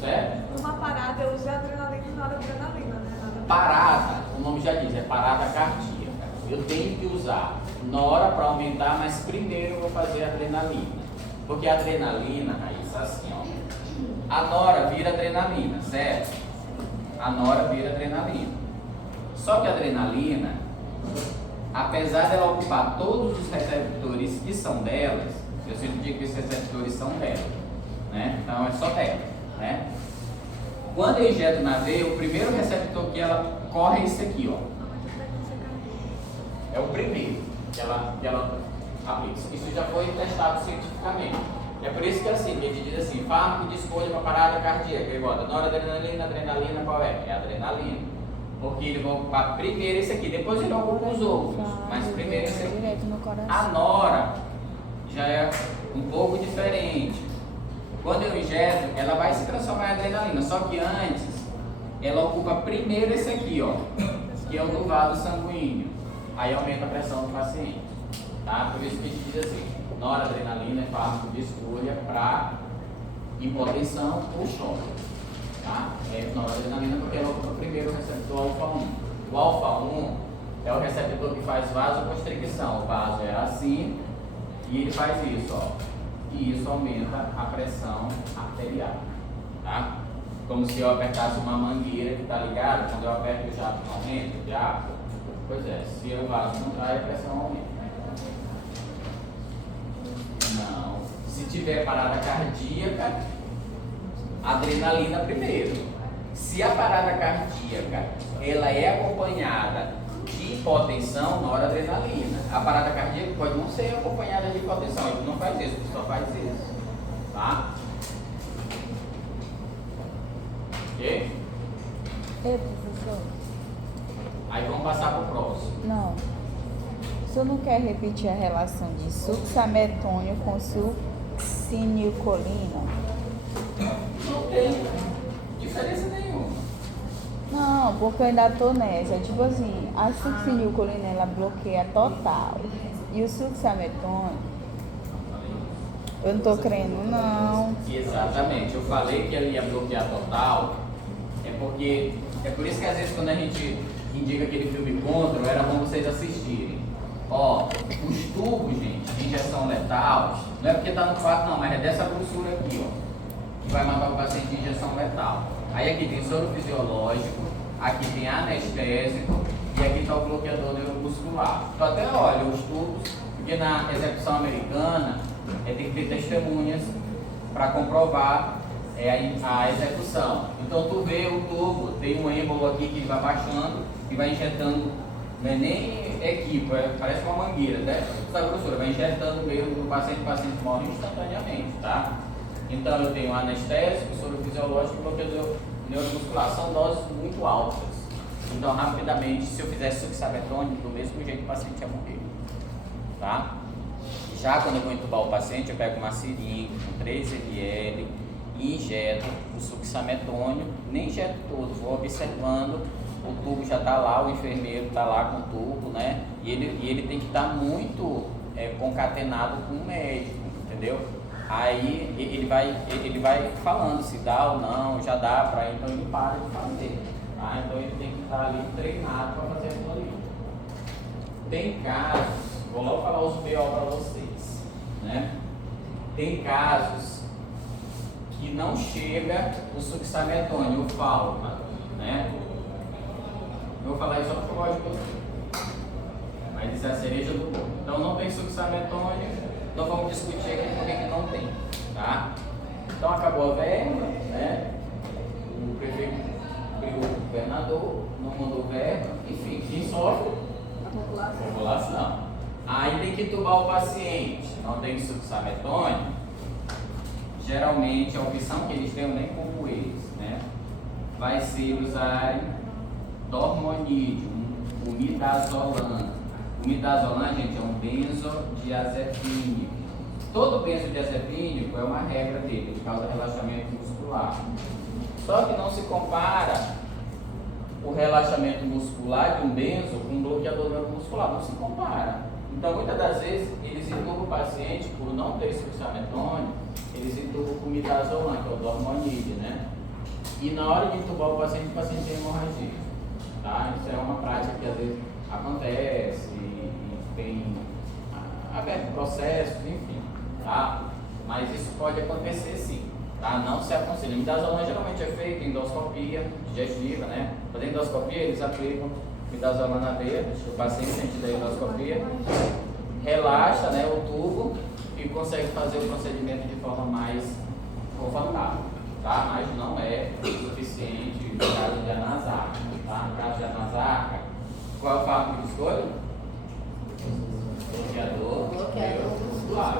Certo? Uma parada eu uso adrenalina e noradrenalina, né? Parada, o nome já diz, é parada cardíaca. Eu tenho que usar nora para aumentar, mas primeiro eu vou fazer adrenalina. Porque a adrenalina, Raíssa, assim, ó. A nora vira adrenalina, certo? A nora vira adrenalina. Só que a adrenalina, apesar dela ocupar todos os receptores que são delas, eu sempre digo que os receptores são delas, né? Então é só dela, né? Quando eu injeto na veia, o primeiro receptor que ela corre é esse aqui, ó. É o primeiro que ela aplica. Isso já foi testado cientificamente. É por isso que assim, que a gente diz assim, fármaco de escolha para parada cardíaca. Ele bota noradrenalina, adrenalina, qual é? É adrenalina. Porque ele vai ocupar primeiro esse aqui, depois ele ocupa os outros. Mas primeiro esse aqui. A nora já é um pouco diferente. Quando eu injeto, ela vai se transformar em adrenalina. Só que antes, ela ocupa primeiro esse aqui, ó. que é o do vaso sanguíneo. Aí aumenta a pressão do paciente. Tá? Por isso que a gente diz assim, noradrenalina é fármaco de escolha para hipotensão ou choque. Tá? É noradrenalina porque é o primeiro receptor alfa-1. O alfa-1 é o receptor que faz vasoconstricção. O vaso é assim e ele faz isso, ó. E isso aumenta a pressão arterial. Tá? Como se eu apertasse uma mangueira que está ligada, quando eu aperto o jato não aumenta de água. Pois é, se o vaso contrai, a pressão aumenta. Não. Se tiver parada cardíaca, adrenalina primeiro. Se a parada cardíaca ela é acompanhada de hipotensão, noradrenalina. A parada cardíaca pode não ser acompanhada de hipotensão, ele não faz isso, ele só faz isso. Tá? Ok? Professor. Aí vamos passar para o próximo. Não. O senhor não quer repetir a relação de succinilcolina com succinilcolina? Não tem diferença nenhuma. Não, porque eu ainda tô nessa. Tipo assim, a succinilcolina ela bloqueia total. E o succinilcolina, eu não tô crendo, não. Exatamente. Eu falei que ele ia bloquear total. É por isso que às vezes quando a gente indica aquele filme Control, era bom vocês assistirem. Ó, os tubos, gente, de injeção letal, não é porque tá no quarto não, mas é dessa grossura aqui, ó, que vai matar o paciente de injeção letal. Aí aqui tem soro fisiológico, aqui tem anestésico e aqui está o bloqueador neuromuscular. Então até olha os tubos, porque na execução americana tem que ter testemunhas para comprovar a execução. Então tu vê o tubo, tem um êmbolo aqui que vai baixando e vai injetando, não é nem equipo, parece uma mangueira, né? Essa grossura, vai injetando o meio do paciente, o paciente morre instantaneamente, tá? Então eu tenho anestésico, soro fisiológico e bloqueador neuromuscular, são doses muito altas. Então rapidamente, se eu fizesse succinilcolina, do mesmo jeito o paciente ia morrer, tá? Já quando eu vou entubar o paciente, eu pego uma seringa com 3 ml e injeto o succinilcolina, nem injeto todo, vou observando, o tubo já está lá, o enfermeiro está lá com o tubo, né? E ele tem que estar muito concatenado com o médico, entendeu? Aí ele vai falando se dá ou não, já dá para ir, então ele para de fazer, tá? Então ele tem que estar ali treinado para fazer aquilo ali. Tem casos, vou logo falar os BO para vocês, né? Tem casos que não chega o succinilcolina, o falta, né? Eu vou falar isso só porque eu gosto de você. Mas isso é a cereja do bolo. Então não tem succinilcolina, então vamos discutir aqui por que não tem, tá? Então acabou a verba, né? O prefeito criou o governador, não mandou verba, enfim, quem sofre? A população. Aí tem que entubar o paciente, não tem succinilcolina. Geralmente a opção que eles têm, nem como eles, né? Vai ser usar dormonídeo, o midazolam. O midazolam, gente, é um benzodiazepínico. Todo benzodiazepínico é uma regra dele, ele causa relaxamento muscular. Só que não se compara o relaxamento muscular de um benzo com um bloqueador neuromuscular, não se compara. Então, muitas das vezes, eles intubam o paciente, por não ter succinilcolina, eles intubam com midazolam, que é o dormonídeo, né? E na hora de intubar o paciente tem hemorragia. Tá? Isso é uma prática que às vezes acontece e tem aberto processos, enfim, tá? Mas isso pode acontecer sim, tá? Não se aconselha. Midazolam geralmente é feito em endoscopia digestiva, né? Fazendo endoscopia, eles aplicam midazolam na veia, o paciente sente da endoscopia, relaxa, né, o tubo e consegue fazer o procedimento de forma mais confortável, tá? Mas não é suficiente no caso de anasarca, tá? No caso de anasarca, qual é o fármaco de escolha? Bloqueador neuromuscular.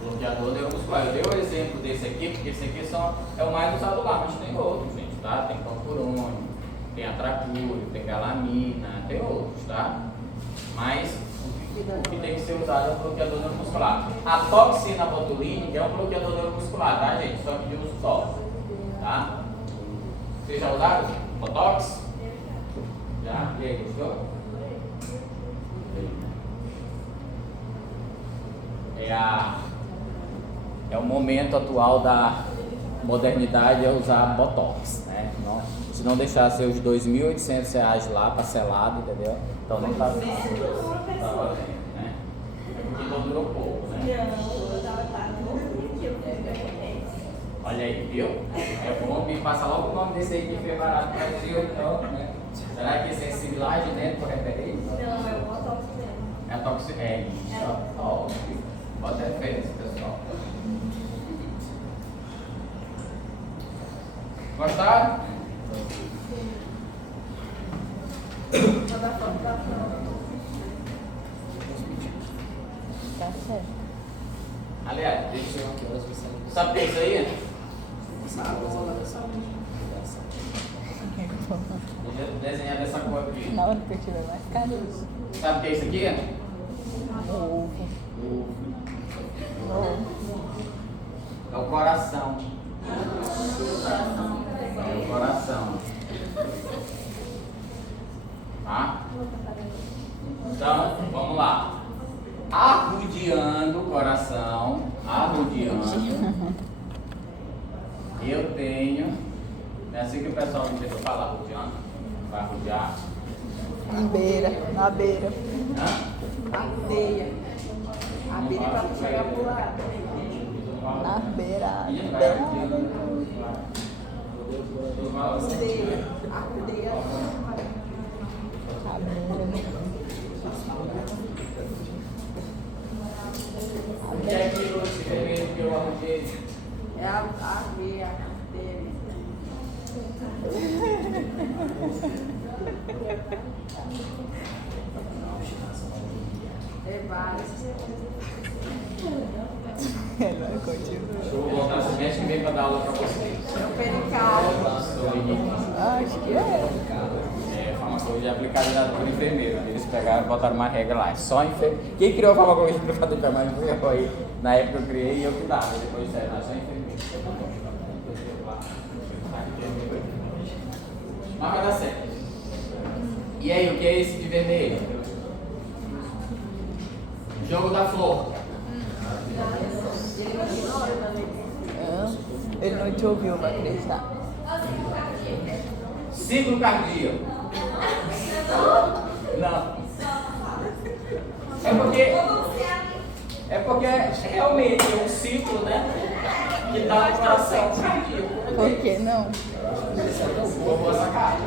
Bloqueador neuromuscular. Eu dei o exemplo desse aqui, porque esse aqui é o mais usado lá, mas tem outros, gente, tá? Tem pancurônio, tem atracúrio, tem galamina, tem outros, tá? Mas o que tem que ser usado é o bloqueador neuromuscular. A toxina botulínica é um bloqueador neuromuscular, tá, gente? Só que de uso só, tá? Vocês já usaram Botox? Já? E aí, gostou? É o momento atual da modernidade é usar Botox, né? Não, se não deixar seus R$2.800 lá parcelado, entendeu? Então nem tá valendo, né? Porque não durou pouco, né? Olha aí, viu? É bom me passa logo o nome desse aí que fez barato para Brasil, então, né? Será que esse é similagem dentro por referência? Não, é o botox mesmo. É a toxina. É isso. Ó, bota referência, pessoal. Gostaram? Tá certo. Aliás, deixa eu. Sabe o que é isso aí? Deixa eu desenhar dessa cor aqui. Na hora que eu tiver mais carinho. Sabe o que é isso aqui? Ovo. É o coração. É o coração. Tá? Então, vamos lá. Arrodeando o coração. Arrodeando. Eu tenho. É assim que o pessoal me deixa falar, arrodeando. Vai arrodear. Em beira, na beira. Hã? Arrudeia. A beira é pra chegar pro lado. Na beira. E vai Beira. arrodeando. Arrudeia. Arrudeia. A beira. O que é aquilo esse vermelho que eu arrudei? É a veia dele. É várias. Ela continua. Eu vou voltar semestre que vem para dar aula para vocês. É o perical. Acho que é. É, farmacologia aplicada dada por enfermeiro. Eles pegaram e botaram uma regra lá. É só enfermeiro. Quem criou a farmacologia aplicada por enfermagem foi eu aí. Na época eu criei e eu que dava. Depois disseram, não, é só enfermeiro. Mas vai dar certo. E aí, o que é esse de vermelho? Jogo da flor. Ele não te ouviu, vai acreditar. Ciclo cardíaco. Não. É porque realmente é um ciclo, né? Que dá no coração cardíaco. Por que não? Boa sacada.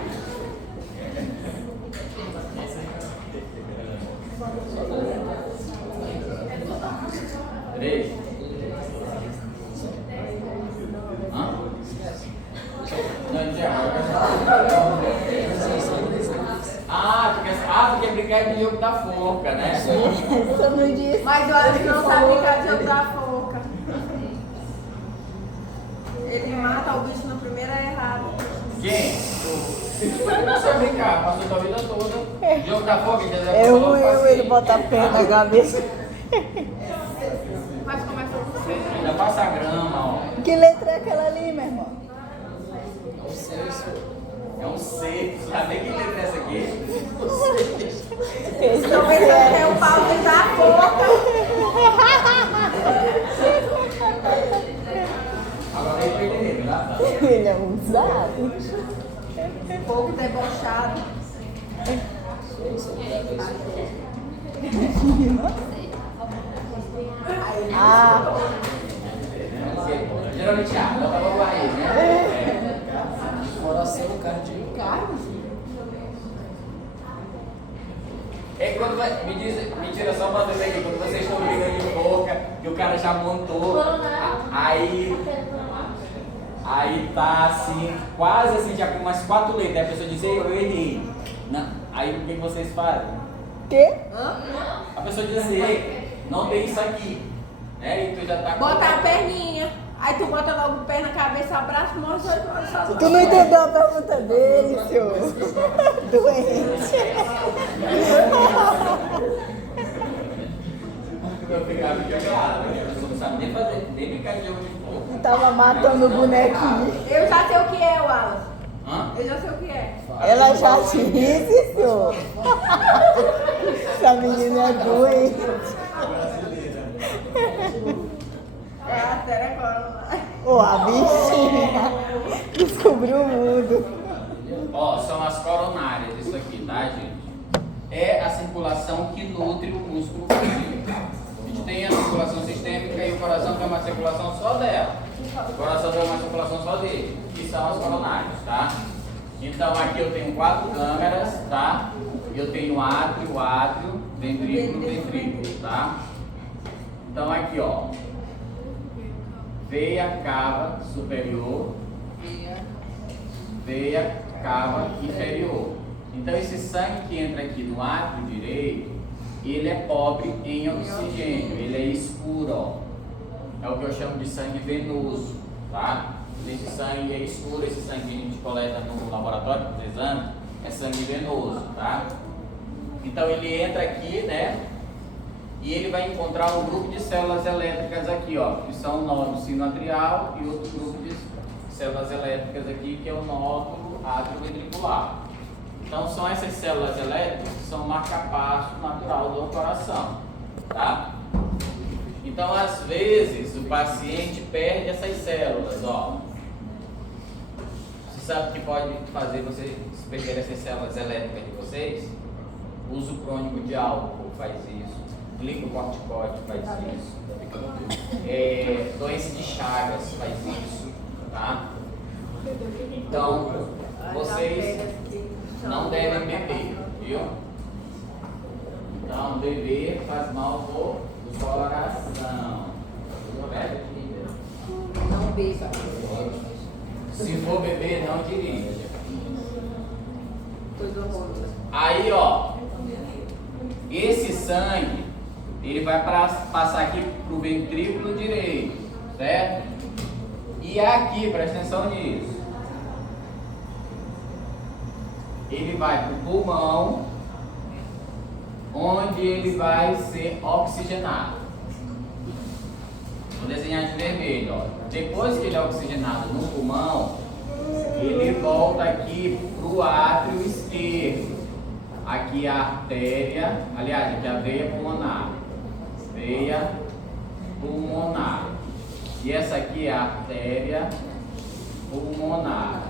Três. Hã? Não, tu quer brincar de jogo da forca, né? Isso eu não disse. Mas eu acho que não sabe brincar de jogo da forca. Ele mata o bicho na primeira errada. Quem? Você vai brincar, passou tua vida toda. Jogo da forca, já deve É ruim ele botar pé na cabeça. Mas começa com você. Ainda passa a grama, ó. Que letra é aquela ali, meu irmão? É um C. Sabe que letra é essa aqui? Esse Então ele é o pau da forca. Agora ele perdeu ele, tá? Ele é usado. Pouco debochado. Ah, Geralmente A, bota logo aí, né? Coração cardíaco. É quando vai, me tira só uma dúvida aqui, quando vocês estão brigando de boca, que o cara já montou, aí tá assim, quase assim, já com umas 4 letras, aí a pessoa diz, eu errei. Não, aí o que vocês fazem? quê? A pessoa diz assim, não tem isso aqui, né? E tu já tá com... Bota a perninha. Aí tu bota logo o pé na cabeça, abraça, mostra só. Tu não entendeu a pergunta dele, senhor? Doente. Eu ficava jogado, né? A pessoa não sabe nem fazer, nem brincar de jogo de fogo. Tava matando o bonequinho. Eu já sei o que é, Wallace. Hã? Eu já sei o que é. Ela já disse isso. Essa menina é doente. Ô, a bichinha descobriu o mundo. Ó, são as coronárias, isso aqui, tá, gente? É a circulação que nutre o músculo cardíaco. A gente tem a circulação sistêmica e o coração tem uma circulação só dela. O coração tem uma circulação só dele, que são as coronárias, tá? Então aqui eu tenho 4 câmeras, tá? Eu tenho átrio, ventrículo, tá? Então aqui, ó, veia cava superior, veia cava inferior. Então esse sangue que entra aqui no átrio direito, ele é pobre em oxigênio, ele é escuro, ó. É o que eu chamo de sangue venoso, tá? Esse sangue é escuro, esse sangue que a gente coleta no laboratório para os exames, é sangue venoso, tá? Então ele entra aqui, né? E ele vai encontrar um grupo de células elétricas aqui, ó, que são o nódulo sinoatrial e outro grupo de células elétricas aqui, que é o nódulo atrioventricular. Então são essas células elétricas que são o marca-passo natural do coração, tá? Então às vezes o paciente perde essas células, ó. Você sabe o que pode fazer vocês perderem essas células elétricas de vocês? Uso crônico de álcool faz isso, glicocorticoide faz isso, doença de Chagas faz isso, tá? Então vocês não devem beber, viu? Então beber faz mal do coração. Não beba. Se for beber, não dirija. Coisa horrorosa. Aí, ó, esse sangue, ele vai passar aqui pro ventrículo direito, certo? E aqui, presta atenção nisso. Ele vai pro pulmão, onde ele vai ser oxigenado. Vou desenhar de vermelho, ó. Depois que ele é oxigenado no pulmão, ele volta aqui pro átrio esquerdo. Aqui a artéria, aliás, aqui a veia pulmonar. Veia pulmonar. E essa aqui é a artéria pulmonar.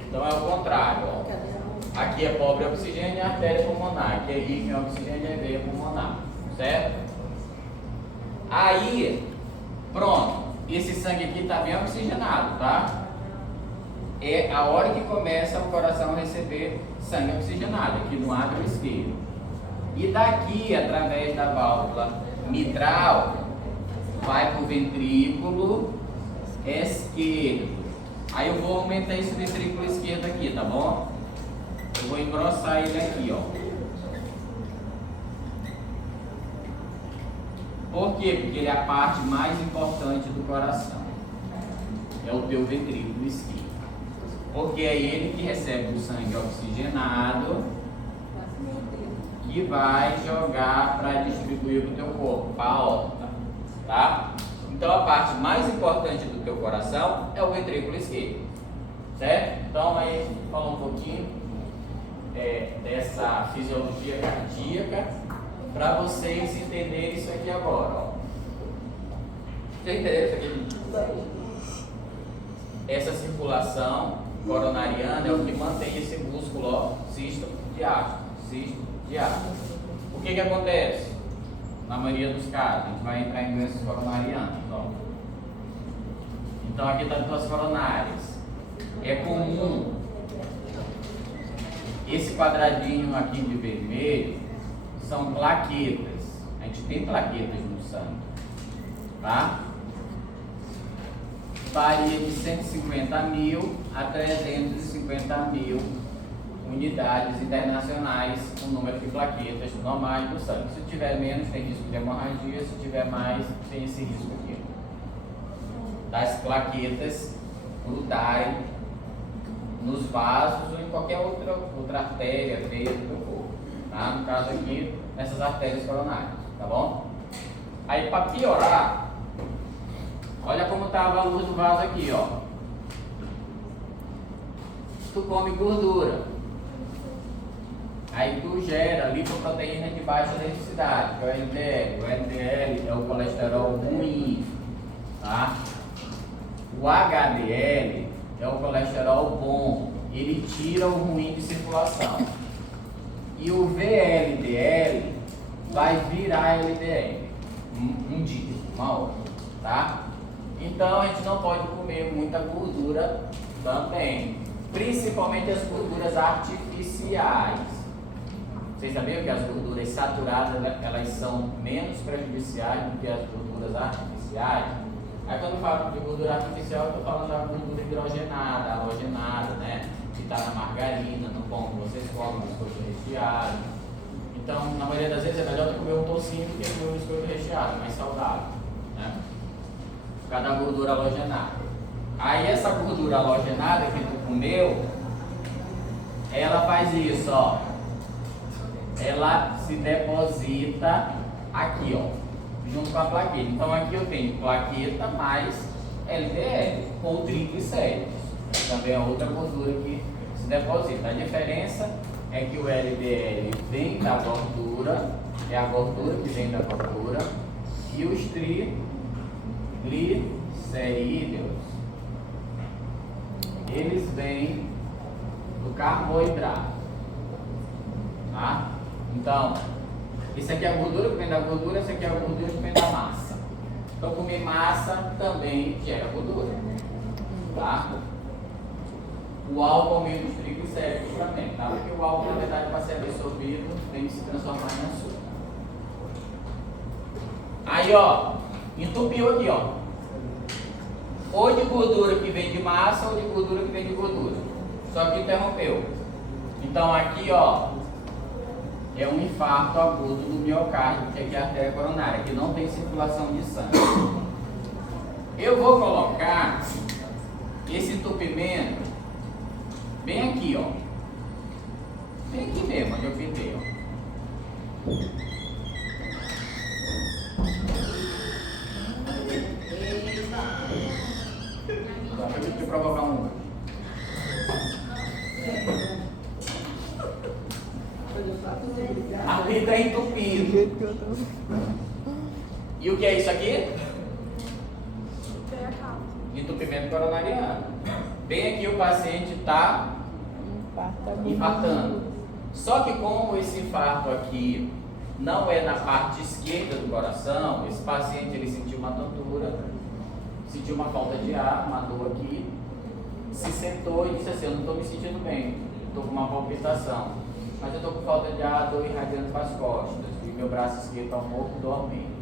Então é o contrário, ó. Aqui é pobre em oxigênio e a artéria pulmonar. Aqui é rico em oxigênio e a veia pulmonar. Certo? Aí, pronto. Esse sangue aqui está bem oxigenado, tá? É a hora que começa o coração a receber sangue oxigenado, aqui no átrio esquerdo. E daqui, através da válvula mitral, vai para o ventrículo esquerdo. Aí eu vou aumentar esse ventrículo esquerdo aqui, tá bom? Eu vou engrossar ele aqui, ó. Por quê? Porque ele é a parte mais importante do coração. É o teu ventrículo esquerdo. Porque é ele que recebe o sangue oxigenado que vai jogar para distribuir para o teu corpo, para a aorta, tá? Então a parte mais importante do teu coração é o ventrículo esquerdo, certo? Então aí a gente falou um pouquinho dessa fisiologia cardíaca para vocês entenderem isso aqui agora, ó. Você entendeu isso aqui? Essa circulação coronariana é o que mantém esse músculo, ó, sístole, diástole, sístole, diástole. O que acontece? Na maioria dos casos, a gente vai entrar em doenças coronarianas, ó. Então aqui está as duas coronárias. É comum esse quadradinho aqui de vermelho são plaquetas. A gente tem plaquetas no sangue, tá? Varia de 150 mil a 350 mil unidades internacionais o número de plaquetas normais do sangue. Se tiver menos, tem risco de hemorragia. Se tiver mais, tem esse risco aqui das plaquetas grudarem nos vasos ou em qualquer outra artéria, veia do teu corpo, tá? No caso aqui, nessas artérias coronárias, tá bom? Aí, para piorar, olha como estava a luz do vaso aqui, ó. tu come gordura. Aí tu gera lipoproteína de baixa densidade, que é o LDL. O LDL é o colesterol ruim, tá? O HDL é o colesterol bom, ele tira o ruim de circulação. E o VLDL vai virar LDL um dia, uma hora, tá? Então a gente não pode comer muita gordura também, principalmente as gorduras artificiais. Vocês sabiam que as gorduras saturadas elas são menos prejudiciais do que as gorduras artificiais? Aí quando eu falo de gordura artificial, eu estou falando da gordura hidrogenada, halogenada, né? Que está na margarina, no pão que vocês comem, no biscoito recheado. Então, na maioria das vezes é melhor tu comer um tocinho do que comer um biscoito recheado, mais saudável, né? Por causa da gordura halogenada. Aí essa gordura halogenada que tu comeu, ela faz isso, ó. Ela se deposita aqui, ó, junto com a plaqueta. Então aqui eu tenho plaqueta mais LDL ou triglicéridos. Também é outra gordura que se deposita. A diferença é que o LDL vem da gordura, é a gordura que vem da gordura, e os triglicerídeos, eles vêm do carboidrato, tá? Então, isso aqui é a gordura que vem da gordura, isso aqui é a gordura que vem da massa. Então, comer massa também gera gordura, tá? O álcool aumenta os triglicéridos também, tá? Porque o álcool, na verdade, para ser absorvido, tem que se transformar em açúcar. Aí, ó, entupiu aqui, ó. Ou de gordura que vem de massa, ou de gordura que vem de gordura. Só que interrompeu. Então, aqui, ó, é um infarto agudo do miocárdio, que aqui é a artéria coronária, que não tem circulação de sangue. Eu vou colocar esse entupimento bem aqui, ó. Bem aqui mesmo, onde eu pintei, ó. Só pra te provocar um. Ali está entupido. E o que é isso aqui? Entupimento coronariano. Bem aqui o paciente está infartando. Só que como esse infarto aqui não é na parte esquerda do coração, esse paciente ele sentiu uma tontura, sentiu uma falta de ar, uma dor aqui, se sentou e disse assim: eu não estou me sentindo bem, estou com uma palpitação, mas eu estou com falta de ar, dor irradiando para as costas, e meu braço esquerdo está um pouco dormente.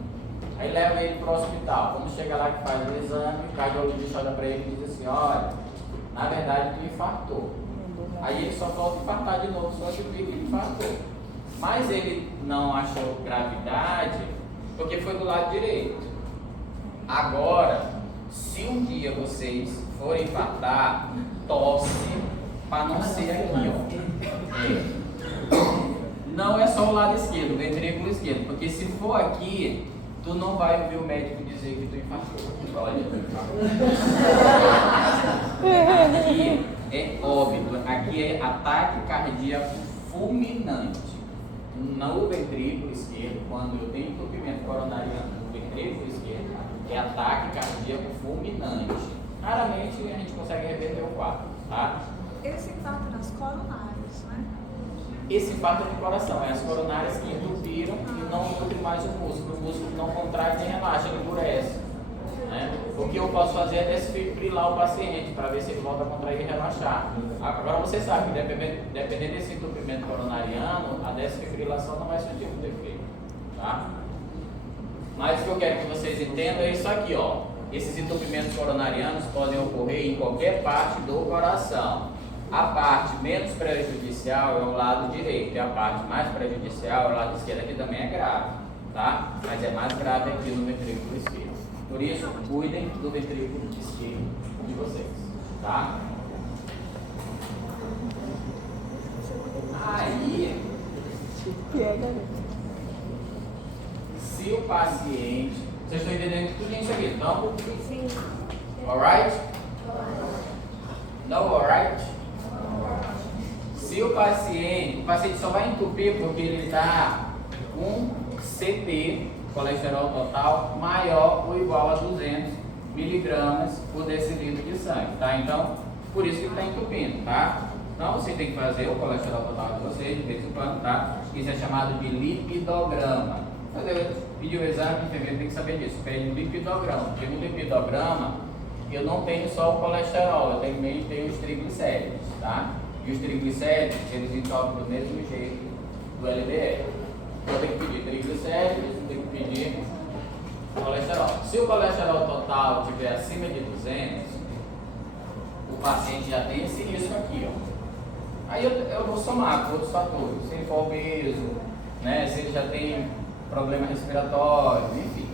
Aí leva ele para o hospital. Quando chega lá que faz o exame, o cardiologista olha para ele e diz assim: olha, na verdade tu infartou. Aí ele só volta a infartar de novo, só que ele infartou. Mas ele não achou gravidade porque foi do lado direito. Agora, se um dia vocês forem infartar, tosse para não ser aqui, ó. Não é só o lado esquerdo, o ventrículo esquerdo, porque se for aqui, tu não vai ouvir o médico dizer que tu infartou. Olha, aqui é óbito, aqui é ataque cardíaco fulminante. No ventrículo esquerdo, quando eu tenho entupimento coronariano no ventrículo esquerdo, é ataque cardíaco fulminante. Raramente a gente consegue reverter o quadro, tá? Esse infarto nas coronárias, né? Esse infarto é no coração, é as coronárias que entupiram e não nutrem mais o músculo não contrai nem relaxa, ele endurece. Né? O que eu posso fazer é desfibrilar o paciente para ver se ele volta a contrair e relaxar. Agora você sabe que dependendo desse entupimento coronariano, a desfibrilação não vai surtir muito efeito. Tá? Mas o que eu quero que vocês entendam é isso aqui, ó. Esses entupimentos coronarianos podem ocorrer em qualquer parte do coração. A parte menos prejudicial é o lado direito, e a parte mais prejudicial é o lado esquerdo, que também é grave, tá? Mas é mais grave aqui no ventrículo esquerdo. Por isso, cuidem do ventrículo esquerdo de vocês, tá? Aí, se o paciente... Vocês estão entendendo tudo isso aqui, então? Sim. Alright? No, alright? Se o paciente só vai entupir porque ele está com CT, colesterol total, maior ou igual a 200 miligramas por decilitro de sangue, tá? Então, por isso que ele está entupindo, tá? Então, você tem que fazer o colesterol total de vocês de vez em quando, tá? Isso é chamado de lipidograma. Pedir o exame, o enfermeiro tem que saber disso. Pede um lipidograma. Porque no lipidograma, eu não tenho só o colesterol, eu também tenho os triglicéridos, tá? E os triglicéridos, eles entopem do mesmo jeito do LDL. Então, eu tenho que pedir triglicéridos, eu tenho que pedir colesterol. Se o colesterol total estiver acima de 200, o paciente já tem esse risco aqui, ó. Aí eu vou somar com outros fatores, se ele for obeso, né, se ele já tem problema respiratório, enfim.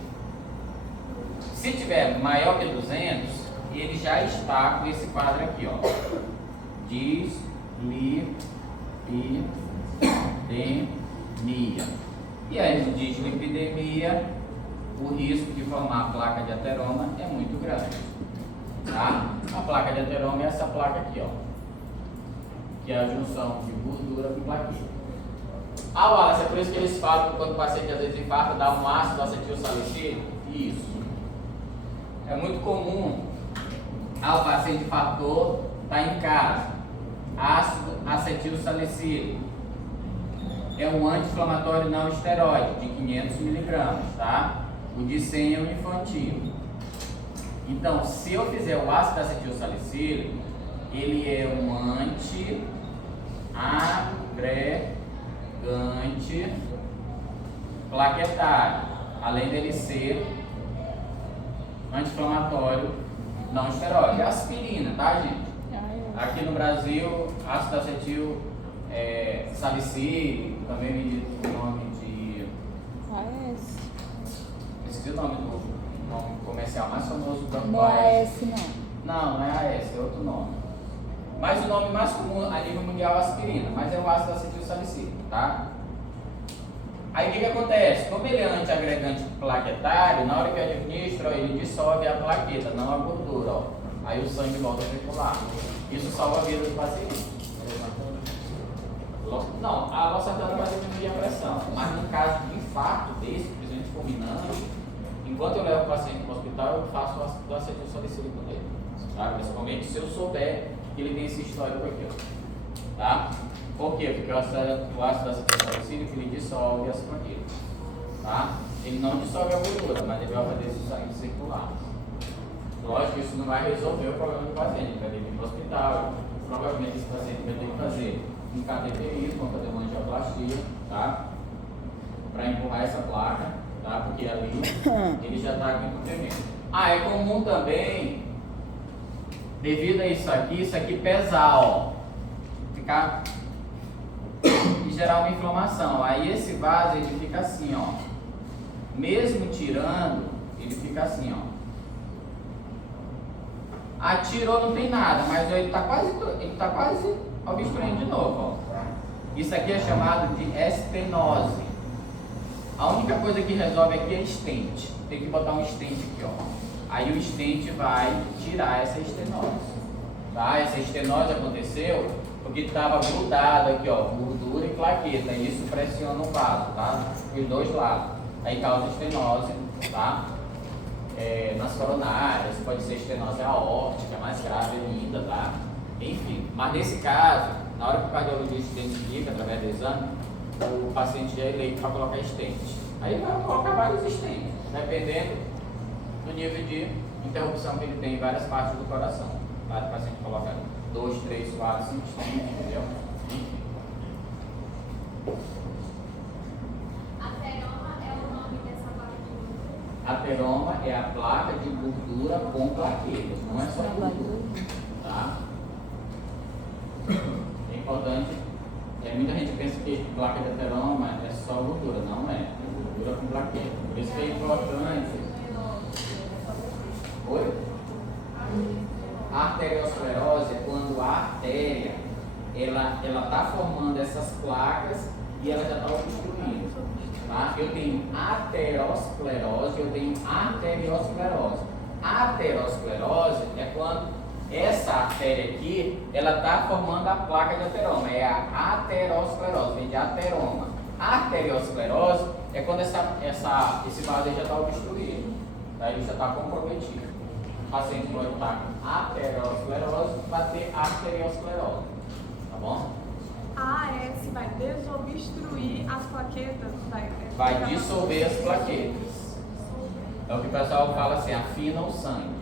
Se tiver maior que 200, ele já está com esse quadro aqui, ó. Dislipidemia. E a dislipidemia, o risco de formar placa de ateroma é muito grande, tá? A placa de ateroma é essa placa aqui, ó, que é a junção de gordura com plaqueta. Ah, Wallace, é por isso que eles falam que quando o paciente às vezes infarta, dá um ácido acetilsalicílico? Isso. É muito comum. O paciente infartou, está em casa. Ácido acetilsalicílico. É um anti-inflamatório não esteroide de 500 miligramas, tá? O de 100 é o infantil. Então, se eu fizer o ácido acetilsalicílico, ele é um anti-agregante plaquetário, além dele ser anti-inflamatório não esteroide. É aspirina, tá, gente? Aqui no Brasil, ácido acetil salicílico, também me diz o nome de... AS. Esqueci o nome do nome comercial mais famoso do Não é AS, não. Não é AS, é outro nome. Mas o nome mais comum a nível mundial é aspirina, mas é o ácido acetilsalicílico, tá? Aí o que acontece? Como ele é antiagregante plaquetário, na hora que eu administro, ó, ele dissolve a plaqueta, não a gordura, ó. Aí o sangue volta a circular. Isso salva a vida do paciente. Não, a losartana vai diminuir a pressão, mas no caso de infarto desse, principalmente fulminante, enquanto eu levo o paciente para o hospital, eu faço o acetilsalicílico dele, tá? Principalmente se eu souber que ele tem esse histórico aqui, ó. Tá? Por quê? Porque o ácido acetilsalicílico ele dissolve as plaquetas, tá? Ele não dissolve a gordura, mas ele vai fazer esse sangue circular. Lógico que isso não vai resolver o problema do paciente, ele vai ter que ir para o hospital, provavelmente esse paciente vai ter que fazer um cateterismo, fazer uma angioplastia, tá? Para empurrar essa placa, tá? Porque ali ele já está com entupimento. É comum também, devido a isso aqui pesar, ó, ficar e gerar uma inflamação. Aí esse vaso ele fica assim, ó, mesmo tirando, ele fica assim, ó. Tirou, não tem nada, mas ele está quase obstruindo de novo, ó. Isso aqui é chamado de estenose. A única coisa que resolve aqui é stent. Tem que botar um stent aqui, ó. Aí o stent vai tirar essa estenose, tá? Essa estenose aconteceu porque estava grudado aqui, ó, gordura e plaqueta, e isso pressiona o vaso, tá? Os dois lados. Aí causa estenose, tá? Nas coronárias, pode ser estenose aórtica, mais grave ainda, tá? Enfim, mas nesse caso, na hora que o cardiologista identifica através do exame, o paciente já é eleito para colocar stent. Aí ele vai colocar vários stents, dependendo do nível de interrupção que ele tem em várias partes do coração. Tá? O paciente coloca 2, 3, 4, 5 stents, entendeu? Enfim. Ateroma é a placa de gordura com plaquetas, não é só gordura, tá? É importante, muita gente pensa que placa de ateroma é só gordura, não é gordura com plaqueta, por isso que é importante. Oi? A arteriosclerose é quando a artéria, ela está formando essas placas e ela já está obstruindo. Tá? Eu tenho aterosclerose, eu tenho arteriosclerose. A aterosclerose é quando Essa artéria aqui, ela está formando a placa de ateroma, é a aterosclerose, vem de ateroma. A arteriosclerose é quando esse vaso já está obstruído, tá? Ele já está comprometido. O paciente pode estar com aterosclerose, vai ter arteriosclerose, tá bom? A AS vai desobstruir as plaquetas? Vai dissolver as plaquetas. É o que o pessoal fala assim, afina o sangue.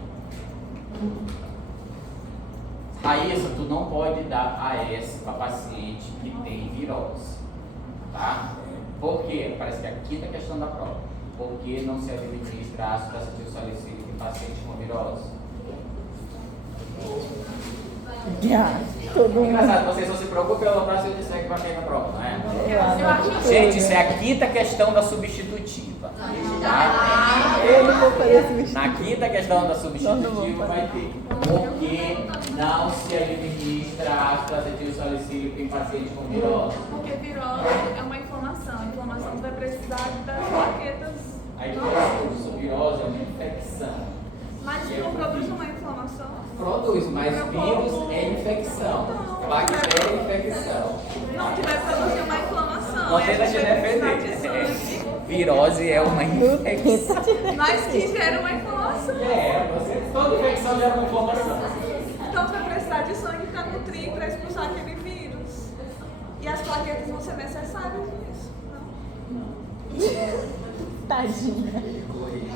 Raíssa, tu não pode dar AS para paciente que tem virose, tá? Por quê? Parece que é a quinta questão da prova. Por que não se administra ácido acetilsalicílico em paciente com virose? Todo mundo. Engraçado, vocês não se preocupem pelo braço de segue para cair na prova, não é? Eu acho que Gente, isso é a quinta questão da substitutiva. Tá? Eu não vou fazer substitutivo. Na quinta questão da substitutiva vai ter por que não se administra ácido acetilsalicílico em paciente com virose? Porque virose é uma inflamação. A inflamação vai precisar das plaquetas. Aí a virose é uma infecção. Mas não produz uma inflamação? Produz, mas vírus é infecção. Bactéria é infecção. Não, que vai produzir uma inflamação. Não tenta te defender. Virose é uma infecção. Mas que gera uma inflamação. Toda infecção gera uma inflamação. Então vai precisar de sangue para nutrir, para expulsar aquele vírus. E as plaquetas vão ser necessárias nisso. Não? Tadinha.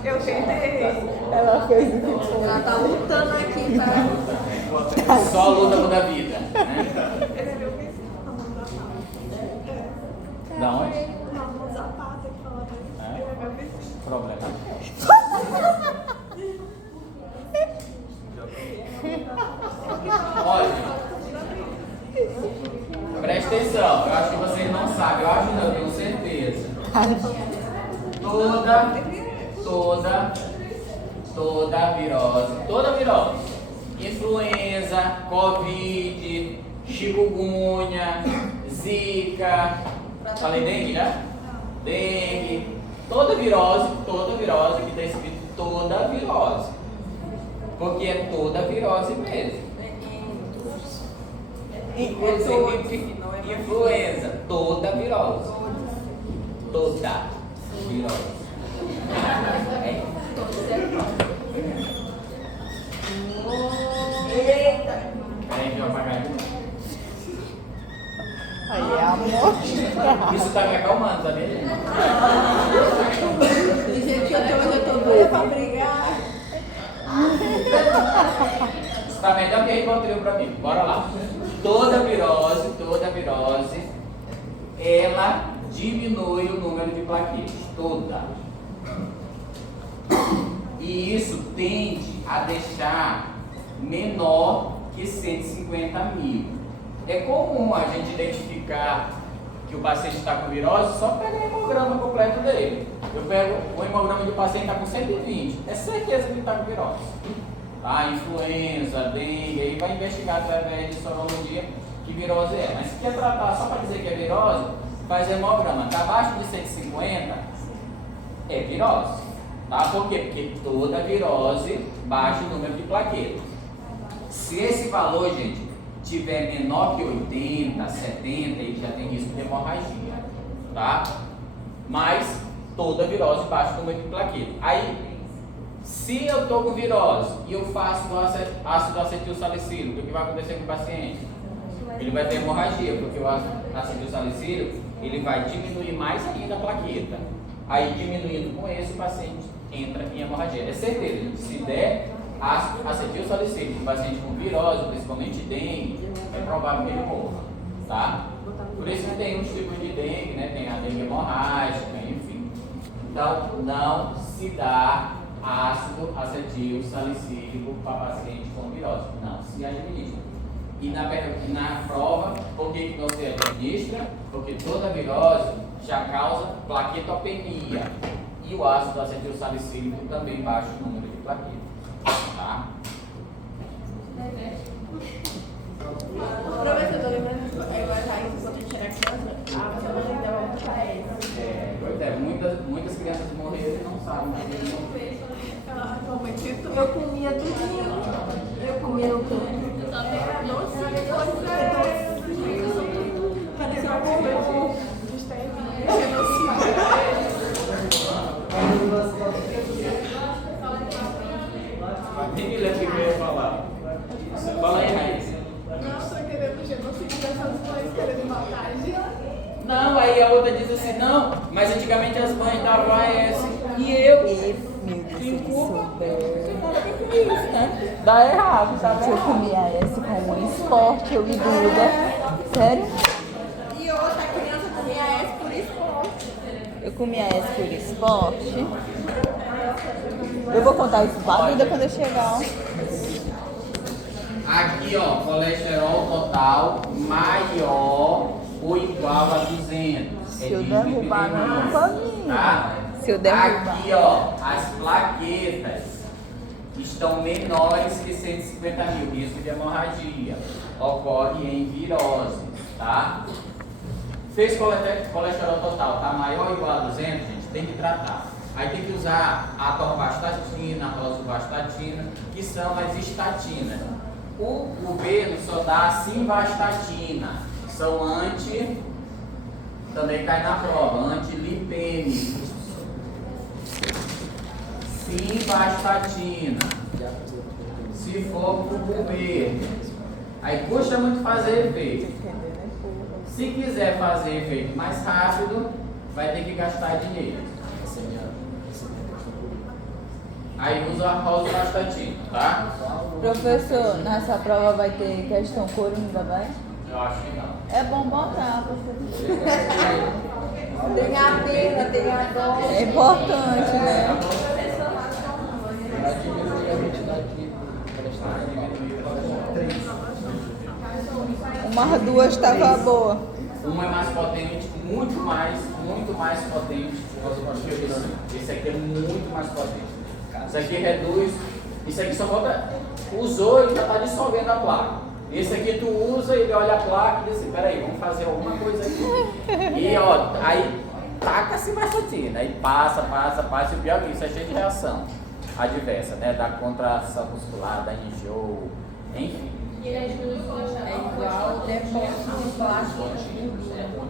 Eu tentei. Ela fez o que foi. Ela tá lutando aqui para. Só luta muda a vida. Né? Ele é meu vizinho. Ramon Zapata. Da onde? Ramon Zapata que fala dele. Ele é meu vizinho. Problema. Olha, presta atenção, eu acho que vocês não sabem, eu acho não, eu tenho certeza. Toda virose, influenza, covid, chikungunya, zika, falei dengue, né? Dengue, toda virose que está escrito toda virose, porque é toda virose mesmo. Inclusive influenza, toda virose. Toda virose. Eita! Peraí, deixa eu apagar aqui. Aí é amor. Isso tá me acalmando, tá vendo? Gente, eu tô doida pra brigar. Isso tá melhor que Rivotril pra mim. Bora lá. Toda virose, ela diminui o número de plaquetas. Toda. E isso tende a deixar menor que 150 mil. É comum a gente identificar que o paciente está com virose só pegar o hemograma completo dele. Eu pego o hemograma do paciente está com 120, é certeza que ele está com virose. Tá? Influenza, dengue, aí vai investigar através de sorologia que virose é. Mas se quer tratar só para dizer que é virose, faz hemograma. Está abaixo de 150, é virose. Tá? Por quê? Porque toda virose baixa o número de plaquetas. Se esse valor, gente, tiver menor que 80, 70, ele já tem risco de hemorragia, tá? Mas toda virose baixa o número de plaquetas. Aí, se eu estou com virose e eu faço ácido acetilsalicílico, o que vai acontecer com o paciente? Ele vai ter hemorragia, porque o ácido acetilsalicílico ele vai diminuir mais ainda a plaqueta. Aí, diminuindo com esse, o paciente entra em hemorragia. É certeza, gente, se der ácido acetilsalicílico em paciente com virose, principalmente dengue, é provável que ele morra, tá? Por isso que tem uns tipos de dengue, né? Tem a dengue hemorrágica, enfim. Então, não se dá ácido acetilsalicílico para paciente com virose. Não se administra. E na prova, por que não se administra? Porque toda virose já causa plaquetopenia. E o ácido acetilsalicílico também baixa o número de plaquetas. Tá? Professor, eu tô lembrando, agora a Raíssa, quando a gente era criança, a minha mãe dava muito pra ele. Pois é, muitas crianças morreram e não sabem, mas eles não. Eu comia tudinho. Eu comia no de extermínio, genocídio. Nem me lembro o que eu ia falar. Fala aí, Raíssa. Não estou querendo genocídio dessas mães querendo matar a gente. Não, aí a outra diz assim, não, mas antigamente as mães davam AS. E eu? Meu Deus, Tem se culpa? souber. Né? Dá errado, tá Eu comia esse como um esporte, eu e Duda. Sério? E outra criança comia essa por esporte. Eu comia esse por esporte. Eu vou contar isso pra Duda quando eu chegar. Aqui, ó, colesterol total maior ou igual a 200. Se eu derrubar, não é culpa minha. Tá? Se eu derrubar. Aqui, ó, as plaquetas estão menores que 150 mil. Risco de hemorragia. Ocorre em virose, tá? Fez colesterol total, tá maior ou igual a 200, gente, tem que tratar. Aí tem que usar a atorvastatina, a rosuvastatina, que são as estatinas. O governo só dá a simvastatina, que são também cai na prova, antilipêmicos. Simvastatina, se for pro governo. Aí custa muito fazer efeito. Se quiser fazer efeito mais rápido, vai ter que gastar dinheiro. Aí usa a rosuvastatina, tá? Professor, nessa prova vai ter questão coringa, vai? Eu acho que não. É bom botar, professor. Tem a pena, tem a dó. É importante, né? Vai diminuir a quantidade de colesterol. Umas duas tava boa. Uma é mais potente, muito mais potente que esse. Esse aqui é muito mais potente. Isso aqui reduz, isso aqui só falta, usou e já está dissolvendo a placa. Esse aqui tu usa, ele olha a placa e diz assim, peraí, vamos fazer alguma coisa aqui. E ó, aí taca a simvastatina, aí passa, e o pior que isso é cheio de reação adversa, né? Da contração muscular, da enjoo, enfim. E ele diminui o colesterol. É igual o depósito de plástico de gordura.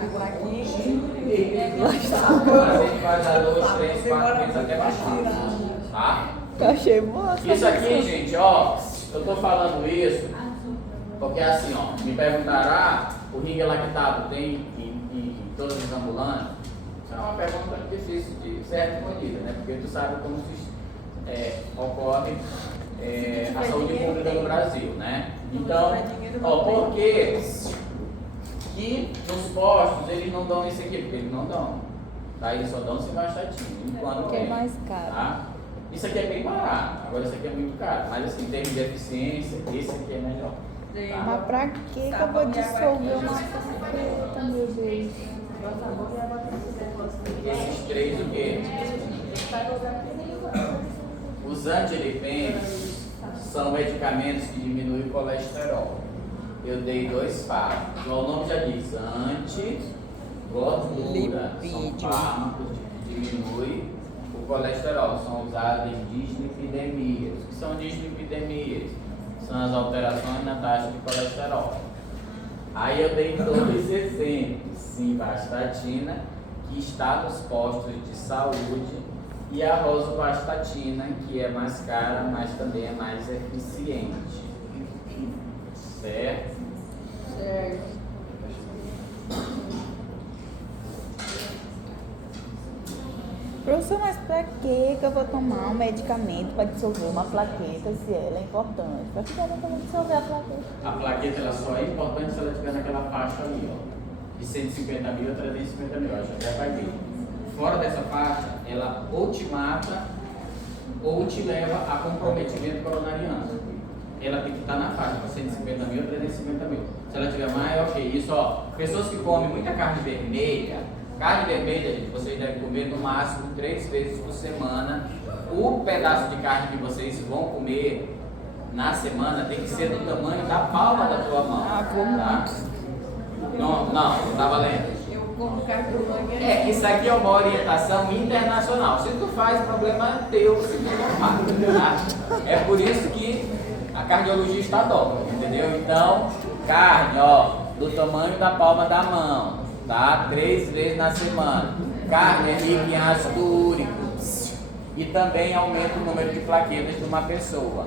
Agora aqui, Agora a gente vai dar 2, 3, 4 vezes até baixar. Tá? Eu achei boa. Isso aqui, gente, ó, eu tô falando isso porque assim, ó, me perguntaram, o ringue lactato tem em todas as ambulâncias? Isso é uma pergunta difícil de ser respondida, né? Porque tu sabe como ocorre a saúde pública no Brasil, né? Então, ó, por que nos postos eles não dão isso aqui? Porque eles não dão. Tá? Eles só dão simvastatina, enquanto Porque é tem. mais caro. Tá? Isso aqui é bem barato, agora isso aqui é muito caro. Mas assim, em termos de eficiência, esse aqui é melhor. Tá? Mas pra que eu vou dissolver uma plaqueta, meu Deus? Esses três o quê? Os antilipêmicos são medicamentos que diminuem o colesterol. Eu dei 2 fármacos. O nome já diz anti-gordura. São fármacos que diminuem o colesterol. São usados em dislipidemias. O que são dislipidemias? São as alterações na taxa de colesterol. Aí eu dei 2 exemplos. Simvastatina, que está nos postos de saúde, e a rosuvastatina, que é mais cara, mas também é mais eficiente. Certo? certo. Professor, mas pra que eu vou tomar um medicamento para dissolver uma plaqueta se ela é importante? Pra que eu vou dissolver a plaqueta? A plaqueta ela só é importante se ela estiver naquela faixa ali, ó, de 150 mil a 350 mil, já vai ver. Fora dessa faixa, ela ou te mata ou te leva a comprometimento coronariano. Ela tem que estar na faixa de 150 mil a 350 mil. Se ela tiver maior que isso, ó, pessoas que comem muita carne vermelha, gente, vocês devem comer no máximo 3 vezes por semana. O pedaço de carne que vocês vão comer na semana tem que ser do tamanho da palma da tua mão. Tá? Não tá valendo. Eu como carne. Isso aqui é uma orientação internacional. Se tu faz, problema teu, se tu não faz, tá? É por isso que a cardiologia está dócil, entendeu? Então, carne, ó, do tamanho da palma da mão, tá? 3 vezes na semana. Carne é rica em ácido úrico e também aumenta o número de plaquetas de uma pessoa,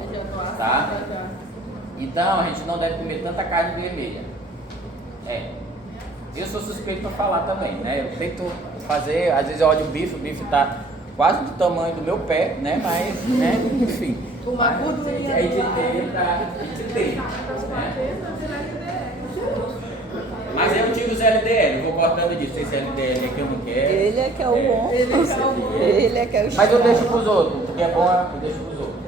tá? Então a gente não deve comer tanta carne vermelha. Eu sou suspeito para falar também, né? Eu tento fazer, às vezes eu olho o bife tá quase do tamanho do meu pé, né? Mas, né? Enfim. Uma gordurinha. Aí de ter, né? Mas eu tiro os LDL, eu vou cortando disso. Esse LDL aqui eu não quero. Ele é que é o bom. Ele é que é o Mas eu chato. deixo pros outros, porque é bom, eu deixo pros outros.